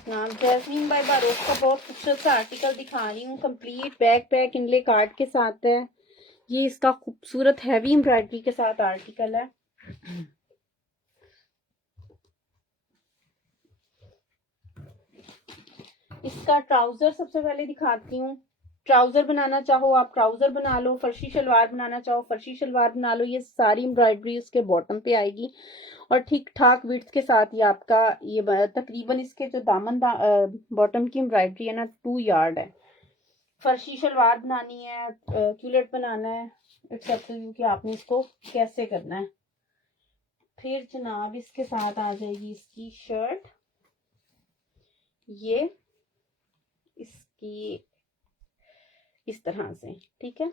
नाम जैस्मीन बाय बारोक का बहुत खूबसूरत सा आर्टिकल दिखा रही हूँ। कंप्लीट बैक पैक इनले कार्ड के साथ है। ये इसका खूबसूरत हैवी एम्ब्रॉयडरी के साथ आर्टिकल है। इसका ट्राउजर सबसे पहले दिखाती हूँ। ट्राउजर बनाना चाहो आप ट्राउजर बना लो, फर्शी शलवार बनाना चाहो फर्शी शलवार बना लो। ये सारी एम्ब्रॉयडरी उसके बॉटम पे आएगी और ठीक ठाक विड्थ के साथ ये आपका ये तकरीबन इसके जो दामन बॉटम की एम्ब्रॉयडरी है ना 2 यार्ड है। फर्शी शलवार बनानी है, क्यूलेट बनाना है, एक्सेप्ट कि आपने इसको कैसे करना है। फिर जनाब इसके साथ आ जाएगी इसकी शर्ट, ये इसकी इस तरह से, ठीक है।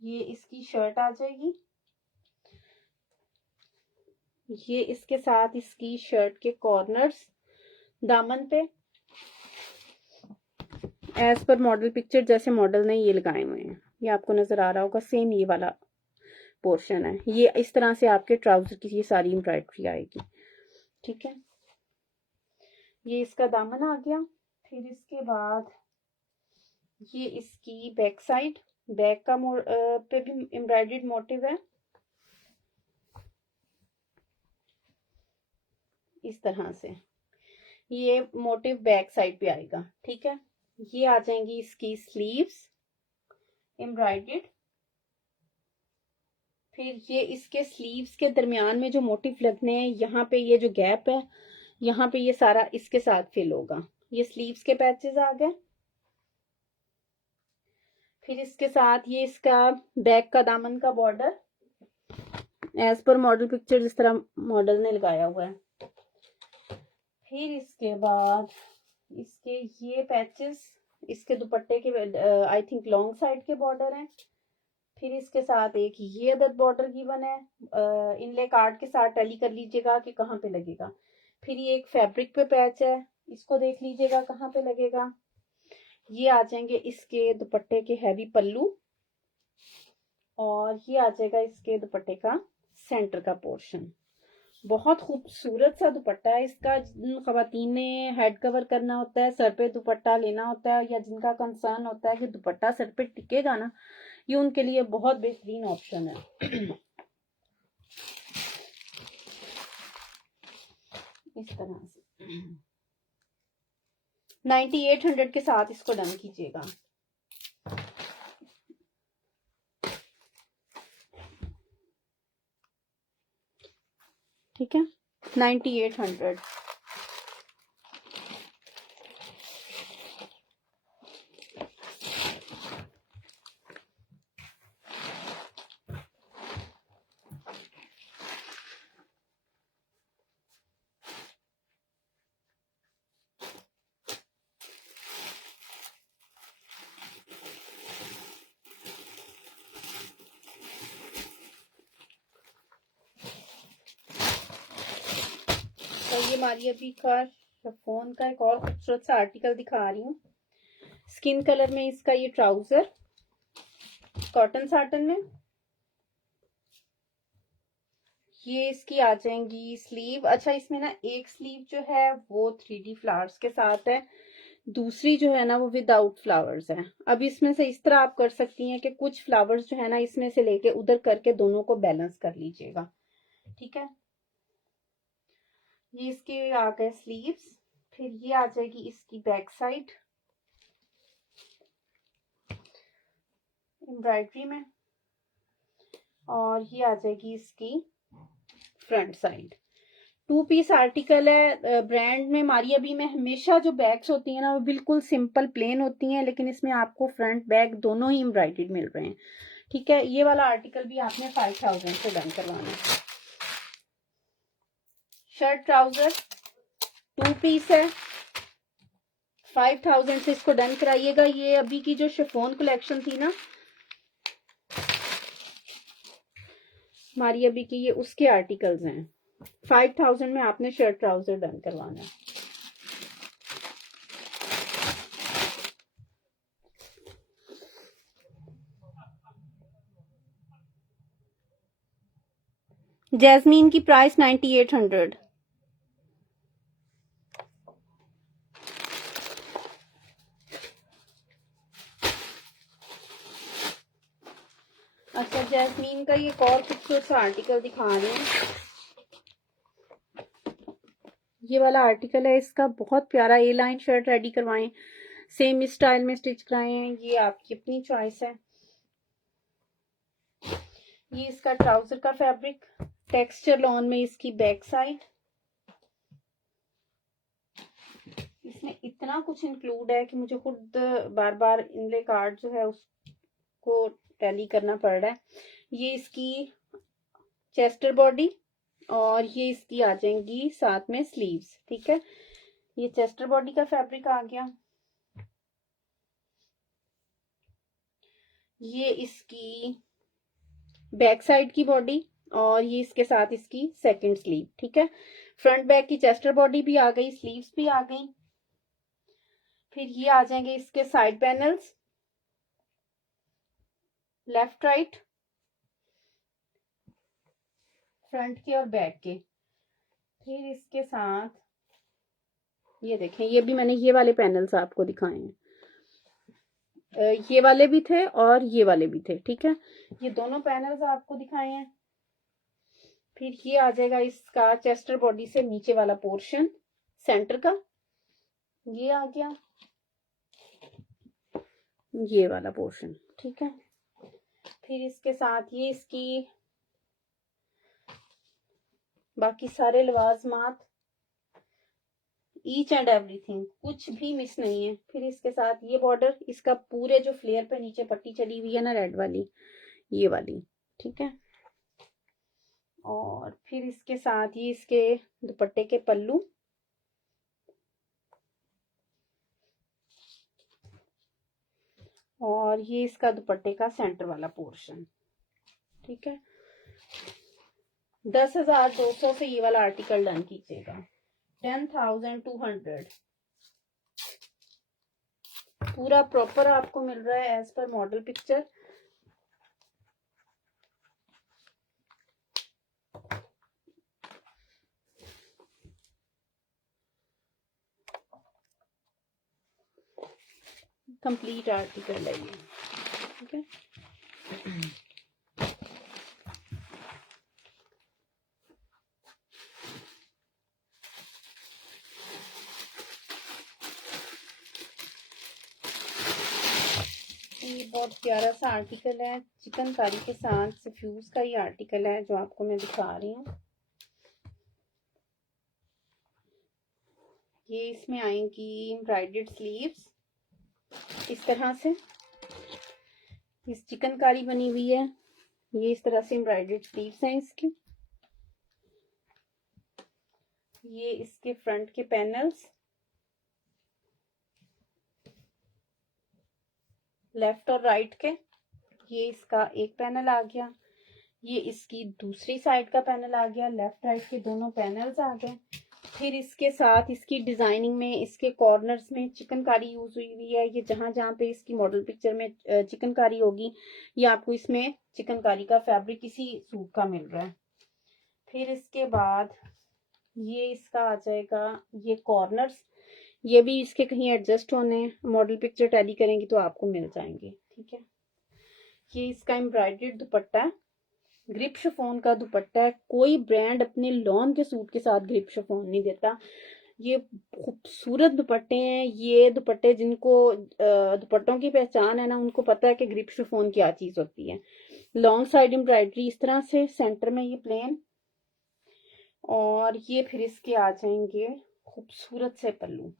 ये इसकी शर्ट आ जाएगी। ये इसके साथ इसकी शर्ट के कॉर्नर्स दामन पे एज पर मॉडल पिक्चर, जैसे मॉडल ने ये लगाए हुए हैं, ये आपको नजर आ रहा होगा। सेम ये वाला पोर्शन है। ये इस तरह से आपके ट्राउजर की ये सारी एम्ब्रॉयडरी आएगी, ठीक है। ये इसका दामन आ गया। फिर इसके बाद ये इसकी बैक साइड, बैक का पे भी एम्ब्रॉयडर्ड मोटिव है इस तरह से। ये मोटिव बैक साइड पे आएगा, ठीक है। ये आ जाएंगी इसकी स्लीव्स एम्ब्रॉयडर्ड। फिर ये इसके स्लीव्स के दरमियान में जो मोटिव लगने हैं, यहाँ पे ये जो गैप है, यहाँ पे ये सारा इसके साथ फिल होगा। ये स्लीव्स के पैचेस आ गए। फिर इसके साथ ये इसका बैक का दामन का बॉर्डर एज पर मॉडल पिक्चर, जिस तरह मॉडल ने लगाया हुआ है। फिर इसके बाद इसके ये पैचेस इसके दुपट्टे के आई थिंक लॉन्ग साइड के बॉर्डर हैं। फिर इसके साथ एक ये अदद बॉर्डर गिवन है। इनले कार्ड के साथ टैली कर लीजिएगा कि कहाँ पे लगेगा। फिर ये एक फैब्रिक पे पैच है, इसको देख लीजिएगा कहाँ पे लगेगा। ये आ जाएंगे इसके दुपट्टे के हैवी पल्लू और ये आ जाएगा इसके दुपट्टे का सेंटर का पोर्शन। बहुत खूबसूरत सा दुपट्टा है इसका। जिन खवातीन ने हेड कवर करना होता है, सर पे दुपट्टा लेना होता है, या जिनका कंसर्न होता है कि दुपट्टा सर पे टिकेगा ना, ये उनके लिए बहुत बेहतरीन ऑप्शन है। इस तरह से 9800 के साथ इसको डन कीजिएगा। ठीक है, 9800। तो ये हमारी अभी का शिफॉन का एक और खूबसूरत सा आर्टिकल दिखा रही हूँ। स्किन कलर में इसका ये ट्राउजर कॉटन साटन में। ये इसकी आ जाएंगी स्लीव। अच्छा, इसमें ना एक स्लीव जो है वो 3D फ्लावर्स के साथ है, दूसरी जो है ना वो विदाउट फ्लावर्स है। अब इसमें से इस तरह आप कर सकती हैं कि कुछ फ्लावर्स जो है ना इसमें से लेके उधर करके दोनों को बैलेंस कर लीजिएगा, ठीक है। ये इसके आ गए स्लीव्स। फिर ये आ जाएगी इसकी बैक साइड एम्ब्रॉयडरी में और ये आ जाएगी इसकी फ्रंट साइड। 2 पीस आर्टिकल है। ब्रांड में मारिया बी में हमेशा जो बैग्स होती हैं ना वो बिल्कुल सिंपल प्लेन होती हैं, लेकिन इसमें आपको फ्रंट बैक दोनों ही एम्ब्रॉयडर्ड मिल रहे हैं, ठीक है। ये वाला आर्टिकल भी आपने 5000 से डन करवाना है। शर्ट ट्राउजर 2 पीस है, 5000 से इसको डन कराइएगा। ये अभी की जो शिफॉन कलेक्शन थी ना हमारी अभी की, ये उसके आर्टिकल्स हैं। 5000 में आपने शर्ट ट्राउजर डन करवाना है। जैस्मीन की प्राइस 9800। का ये एक और खूबसूरत सा आर्टिकल दिखा रही हूँ। ये वाला आर्टिकल है, इसका बहुत प्यारा ए लाइन शर्ट रेडी करवाएं, सेम स्टाइल में स्टिच कराएं, ये आपकी अपनी चॉइस है। ये इसका ट्राउजर का फैब्रिक, टेक्सचर लॉन में इसकी बैक साइड। इसमें इतना कुछ इंक्लूड है कि मुझे खुद बार बार इनले कार्ड जो है उसको टैली करना पड़ रहा है। ये इसकी चेस्टर बॉडी और ये इसकी आ जाएंगी साथ में स्लीव्स। ठीक है, ये चेस्टर बॉडी का फैब्रिक आ गया। ये इसकी बैक साइड की बॉडी और ये इसके साथ इसकी सेकंड स्लीव। ठीक है, फ्रंट बैक की चेस्टर बॉडी भी आ गई, स्लीव्स भी आ गई। फिर ये आ जाएंगे इसके side panels, left right, front के और बैक के। फिर इसके साथ ये देखें, ये भी मैंने ये वाले पैनल्स आपको दिखाए हैं, ये वाले भी थे और ये वाले भी थे। ठीक है, ये दोनों पैनल्स आपको दिखाए हैं। फिर ये आ जाएगा इसका चेस्टर बॉडी से नीचे वाला पोर्शन सेंटर का, ये आ गया ये वाला पोर्शन। ठीक है, फिर इसके साथ ये इसकी बाकी सारे लवाजमात, ईच एंड एवरीथिंग, कुछ भी मिस नहीं है। फिर इसके साथ ये बॉर्डर, इसका पूरे जो फ्लेयर पे नीचे पट्टी चली हुई है ना रेड वाली, ये वाली। ठीक है, और फिर इसके साथ ये इसके दुपट्टे के पल्लू, और ये इसका दुपट्टे का सेंटर वाला पोर्शन। ठीक है, 10,200 से ये वाला आर्टिकल डन कीजिएगा। 10,200 पूरा प्रॉपर आपको मिल रहा है एज पर मॉडल पिक्चर। कंप्लीट आर्टिकल है ये। ठीक है, ये बहुत प्यारा सा आर्टिकल है, चिकनकारी के साथ सफ्यूज का ये आर्टिकल है जो आपको मैं दिखा रही हूँ। ये इसमें आएंगी एम्ब्रॉयडर्ड स्लीव्स इस तरह से, इस चिकनकारी बनी हुई है, ये इस तरह से एम्ब्रॉयडर्ड स्लीव्स हैं इसकी। ये इसके फ्रंट के पैनल्स, लेफ्ट और राइट के, ये इसका एक पैनल आ गया, ये इसकी दूसरी साइड का पैनल आ गया, लेफ्ट राइट के दोनों पैनल्स आ गए। फिर इसके साथ इसकी डिजाइनिंग में इसके कॉर्नर्स में चिकनकारी यूज हुई है। ये जहां जहां पे इसकी मॉडल पिक्चर में चिकनकारी होगी, ये आपको इसमें चिकनकारी का फैब्रिक इसी सूट का मिल रहा है। फिर इसके बाद ये इसका आ जाएगा ये कॉर्नर्स, ये भी इसके कहीं एडजस्ट होने, मॉडल पिक्चर टैली करेंगी तो आपको मिल जाएंगे। ठीक है, ये इसका एम्ब्रॉयडर्ड दुपट्टा है, ग्रिप शिफॉन का दुपट्टा है। कोई ब्रांड अपने लॉन के सूट के साथ ग्रिप शिफॉन नहीं देता, ये खूबसूरत दुपट्टे हैं। ये दुपट्टे जिनको दुपट्टों की पहचान है ना, उनको पता है कि ग्रिप शिफॉन क्या चीज होती है। लॉन्ग साइड एम्ब्रॉयडरी इस तरह से, सेंटर में ये प्लेन, और ये फिर इसके आ जाएंगे खूबसूरत से पल्लू,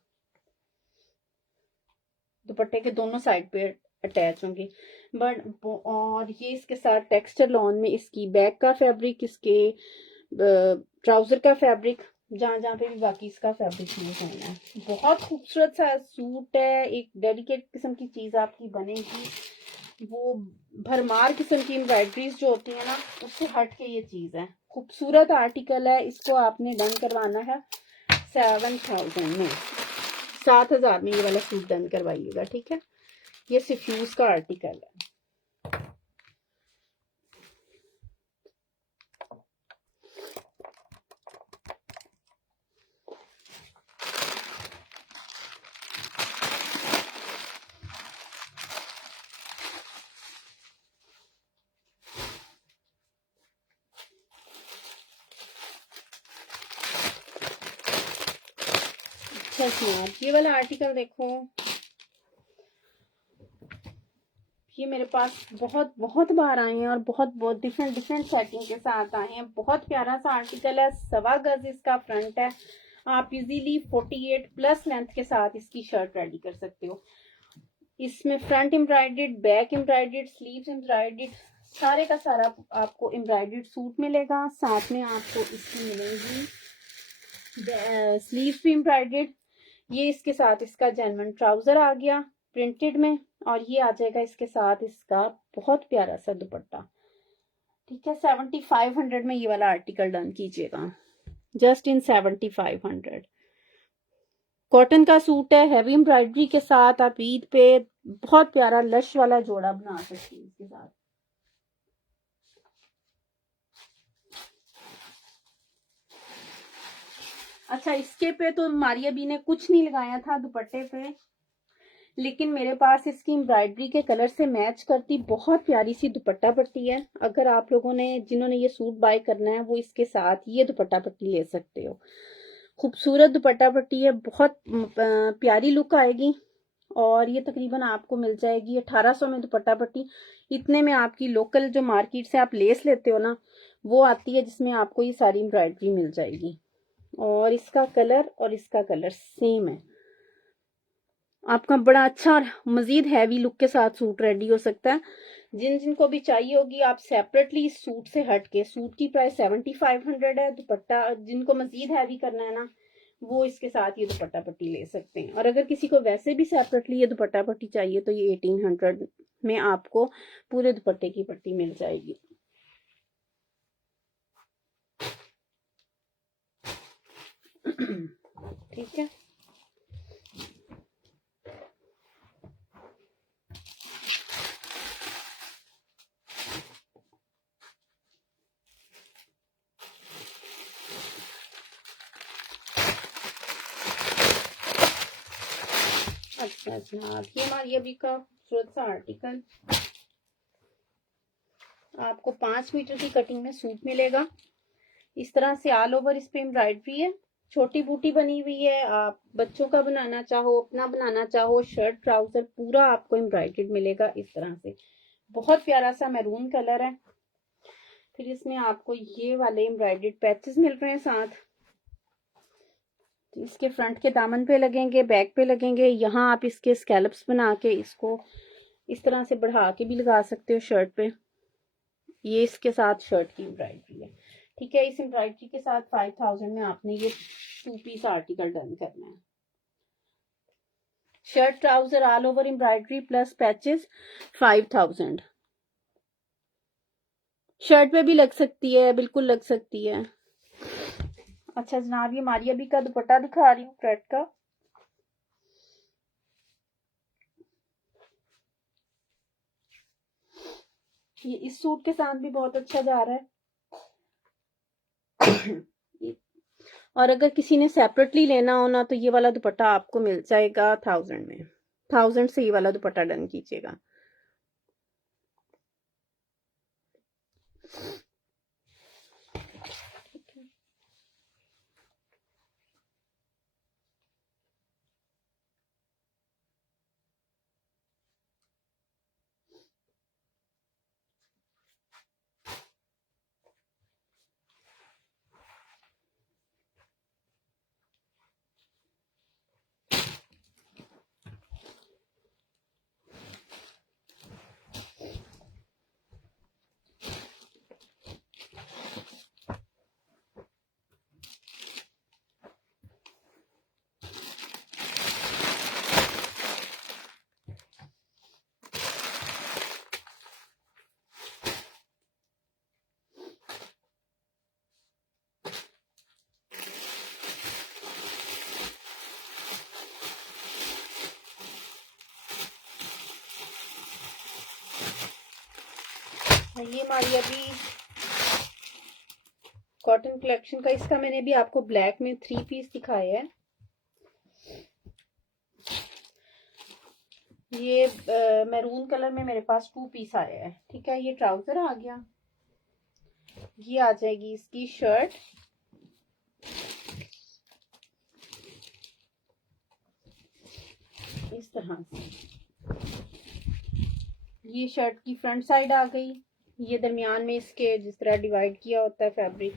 दुपट्टे के दोनों साइड पे अटैच होंगे। बट और ये इसके साथ टेक्सचर लॉन में इसकी बैक का फैब्रिक, इसके ट्राउजर का फैब्रिक, जहां जहां पे भी बाकी इसका फैब्रिक यूज होना है। बहुत खूबसूरत सा सूट है, एक डेलिकेट किस्म की चीज आपकी बनेगी। वो भरमार किस्म की एम्ब्रॉयडरीज जो होती है ना, उससे हट के ये चीज है। खूबसूरत आर्टिकल है, इसको आपने डन करवाना है 7,000 में, 7,000 में ये वाला सूट डन करवाइएगा। ठीक है, ये सफ्यूज का आर्टिकल है। अच्छा स्नैप, ये वाला आर्टिकल देखो, ये मेरे पास बहुत बहुत बार आए हैं और बहुत बहुत डिफरेंट डिफरेंट सेटिंग के साथ आए हैं। बहुत प्यारा सा आर्टिकल है, 1.25 गज इसका फ्रंट है। आप इजीली 48 प्लस लेंथ के साथ इसकी शर्ट रेडी कर सकते हो। इसमें front embroidered, back embroidered, sleeves embroidered, सारे का सारा आपको एम्ब्रॉयडेड सूट मिलेगा। साथ में आपको इसकी मिलेगी स्लीव्स भी एम्ब्रॉयडेड। ये इसके साथ इसका जेन्युइन ट्राउजर आ गया प्रिंटेड में, और ये आ जाएगा इसके साथ इसका बहुत प्यारा सा दुपट्टा। ठीक है, 7500 में ये वाला आर्टिकल डन कीजिएगा, जस्ट इन 7500। कॉटन का सूट है, हैवी एम्ब्रॉयडरी के साथ। आप ईद पे बहुत प्यारा लश वाला जोड़ा बना सकती हैं इसके साथ। अच्छा, इसके पे तो मारिया बी ने कुछ नहीं लगाया था दुपट्टे पे, लेकिन मेरे पास इसकी एम्ब्रॉयडरी के कलर से मैच करती बहुत प्यारी सी दुपट्टा पट्टी है। अगर आप लोगों ने, जिन्होंने ये सूट बाय करना है, वो इसके साथ ये दुपट्टा पट्टी ले सकते हो। खूबसूरत दुपट्टा पट्टी है, बहुत प्यारी लुक आएगी। और ये तकरीबन आपको मिल जाएगी 1800 में दुपट्टा पट्टी। इतने में आपकी लोकल जो मार्केट से आप लेस लेते हो ना, वो आती है, जिसमें आपको ये सारी एम्ब्रॉयडरी मिल जाएगी। और इसका कलर और इसका कलर सेम है। आपका बड़ा अच्छा और मजीद हैवी लुक के साथ सूट रेडी हो सकता है। जिन जिनको भी चाहिए होगी, आप सेपरेटली इस सूट से हट के, सूट की प्राइस 7500 है, दुपट्टा जिनको मजीद हैवी करना है ना, वो इसके साथ ये दुपट्टा पट्टी ले सकते हैं। और अगर किसी को वैसे भी सेपरेटली ये दुपट्टा पट्टी चाहिए, तो ये 1800 में आपको पूरे दुपट्टे की पट्टी मिल जाएगी। ठीक है, अच्छा जनाब, ये हमारी अभी का खूबसूरत सा आर्टिकल, आपको 5 मीटर की कटिंग में सूट मिलेगा। इस तरह से ऑल ओवर इस पे एम्ब्रॉयडरी है, छोटी बूटी बनी हुई है। आप बच्चों का बनाना चाहो, अपना बनाना चाहो, शर्ट ट्राउजर पूरा आपको एम्ब्रॉयडर्ड मिलेगा इस तरह से। बहुत प्यारा सा मैरून कलर है। फिर इसमें आपको ये वाले एम्ब्रॉयडर्ड पैचेस मिल रहे हैं साथ। इसके फ्रंट के दामन पे लगेंगे, बैक पे लगेंगे। यहाँ आप इसके स्कैलप्स बना के इसको इस तरह से बढ़ा के भी लगा सकते हो शर्ट पे। ये इसके साथ शर्ट की एम्ब्रॉयडरी है। ठीक है, इस एम्ब्रॉयडरी के साथ 5000 में आपने ये 2 पीस आर्टिकल डन करना है। Shirt trouser all over embroidery plus patches 5000। Shirt पे भी लग सकती है, बिल्कुल लग सकती है। अच्छा जनाब, ये मारिया बी का दुपट्टा दिखा रही हूँ थ्रेड का। ये इस सूट के साथ भी बहुत अच्छा जा रहा है। और अगर किसी ने सेपरेटली लेना हो ना, तो ये वाला दुपट्टा आपको मिल जाएगा 1000 में। 1000 से ये वाला दुपट्टा डन कीजिएगा। ये हमारी अभी कॉटन कलेक्शन का, इसका मैंने भी आपको ब्लैक में 3 पीस दिखाया है। ये मैरून कलर में मेरे पास 2 पीस आया है। ठीक है, ये ट्राउजर आ गया, ये आ जाएगी इसकी शर्ट। इस तरह से ये शर्ट की फ्रंट साइड आ गई। ये दरमियान में इसके जिस तरह डिवाइड किया होता है फैब्रिक,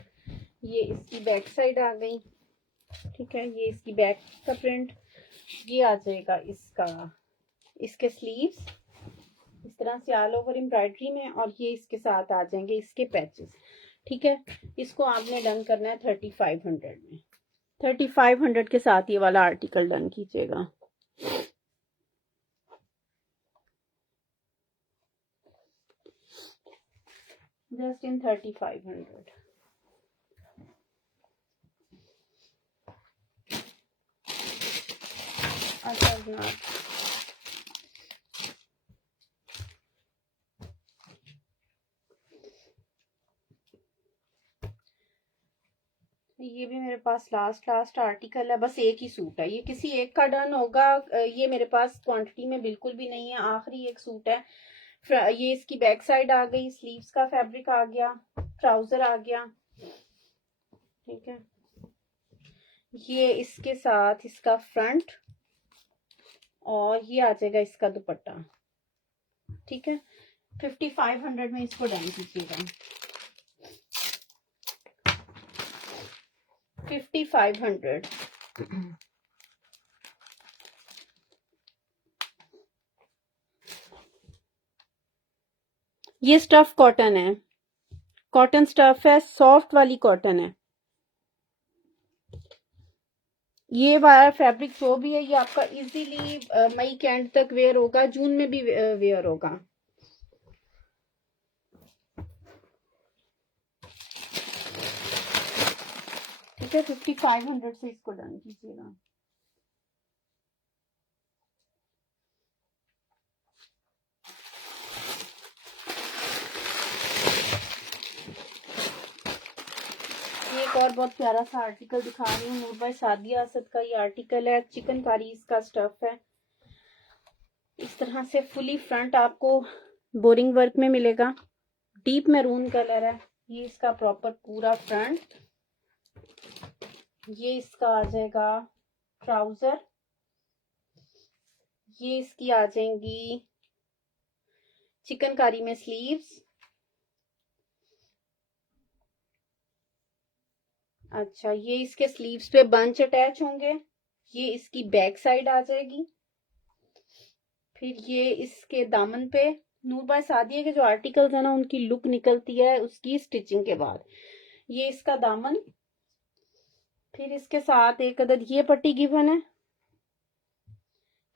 ये इसकी बैक साइड आ गई। ठीक है, ये इसकी बैक का प्रिंट। ये आ जाएगा इसके स्लीव्स इस तरह से ऑल ओवर एम्ब्रॉयडरी में, और ये इसके साथ आ जाएंगे इसके पैचेस। ठीक है, इसको आपने डन करना है 3500 में। 3500 के साथ ये वाला आर्टिकल डन कीजिएगा। Just in 3500। अच्छा जनाब, ये भी मेरे पास लास्ट आर्टिकल है, बस एक ही सूट है, ये किसी एक का डन होगा। ये मेरे पास क्वांटिटी में बिल्कुल भी नहीं है, आखिरी एक सूट है। ये इसकी बैक साइड आ गई, स्लीव्स का फैब्रिक आ गया, ट्राउजर आ गया। ठीक है, ये इसके साथ इसका फ्रंट, और ये आ जाएगा इसका दुपट्टा। ठीक है, 5500 में इसको डन कीजिएगा। 5500। ये स्टफ कॉटन है, कॉटन स्टफ है, सॉफ्ट वाली कॉटन है। ये वाला फैब्रिक जो भी है ये आपका इजीली मई के एंड तक वेयर होगा, जून में भी वेयर होगा। ठीक है, 5500 से इसको डन कीजिएगा। एक और बहुत प्यारा सा आर्टिकल दिखा रही हूँ, नूर भाई सादिया असद का ये आर्टिकल है। चिकनकारी इसका स्टफ है, इस तरह से फुली फ्रंट आपको बोरिंग वर्क में मिलेगा। डीप मैरून कलर है। ये इसका प्रॉपर पूरा फ्रंट। ये इसका आ जाएगा ट्राउजर। ये इसकी आ जाएंगी चिकनकारी में स्लीव्स। अच्छा, ये इसके स्लीव्स पे बंच अटैच होंगे। ये इसकी बैक साइड आ जाएगी। फिर ये इसके दामन पे नूर बाय सादिया के जो आर्टिकल्स है ना, उनकी लुक निकलती है उसकी स्टिचिंग के बाद। ये इसका दामन, फिर इसके साथ एक अदद ये पट्टी गिवन है,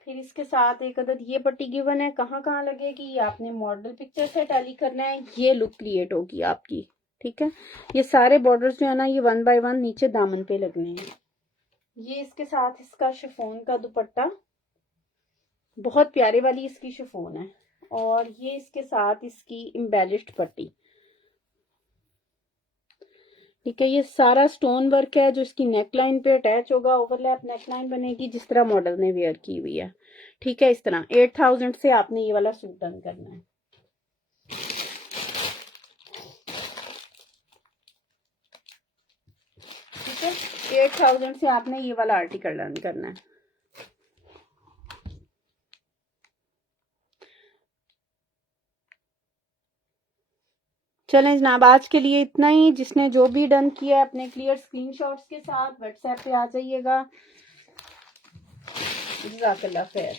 फिर इसके साथ एक अदद ये पट्टी गिवन है। कहाँ कहाँ लगेगी ये आपने मॉडल पिक्चर से टैली करना है, ये लुक क्रिएट होगी आपकी। ठीक है, ये सारे बॉर्डर्स जो है ना ये 1 बाय 1 नीचे दामन पे लगने हैं। ये इसके साथ इसका शिफॉन का दुपट्टा, बहुत प्यारे वाली इसकी शिफॉन है। और ये इसके साथ इसकी एम्बेलिश्ड पट्टी। ठीक है, ये सारा स्टोन वर्क है जो इसकी नेक लाइन पे अटैच होगा। ओवरलैप नेक लाइन बनेगी जिस तरह मॉडल ने वेयर की हुई है। ठीक है, इस तरह 8000 से आपने ये वाला सूट डन करना है। ठीक है, 8000 से आपने ये वाला आर्टिकल डन करना है। चलें जनाब, आज के लिए इतना ही। जिसने जो भी डन किया है अपने क्लियर स्क्रीनशॉट्स के साथ व्हाट्सएप पे आ जाइएगा। जज़ाकल्लाह खैर।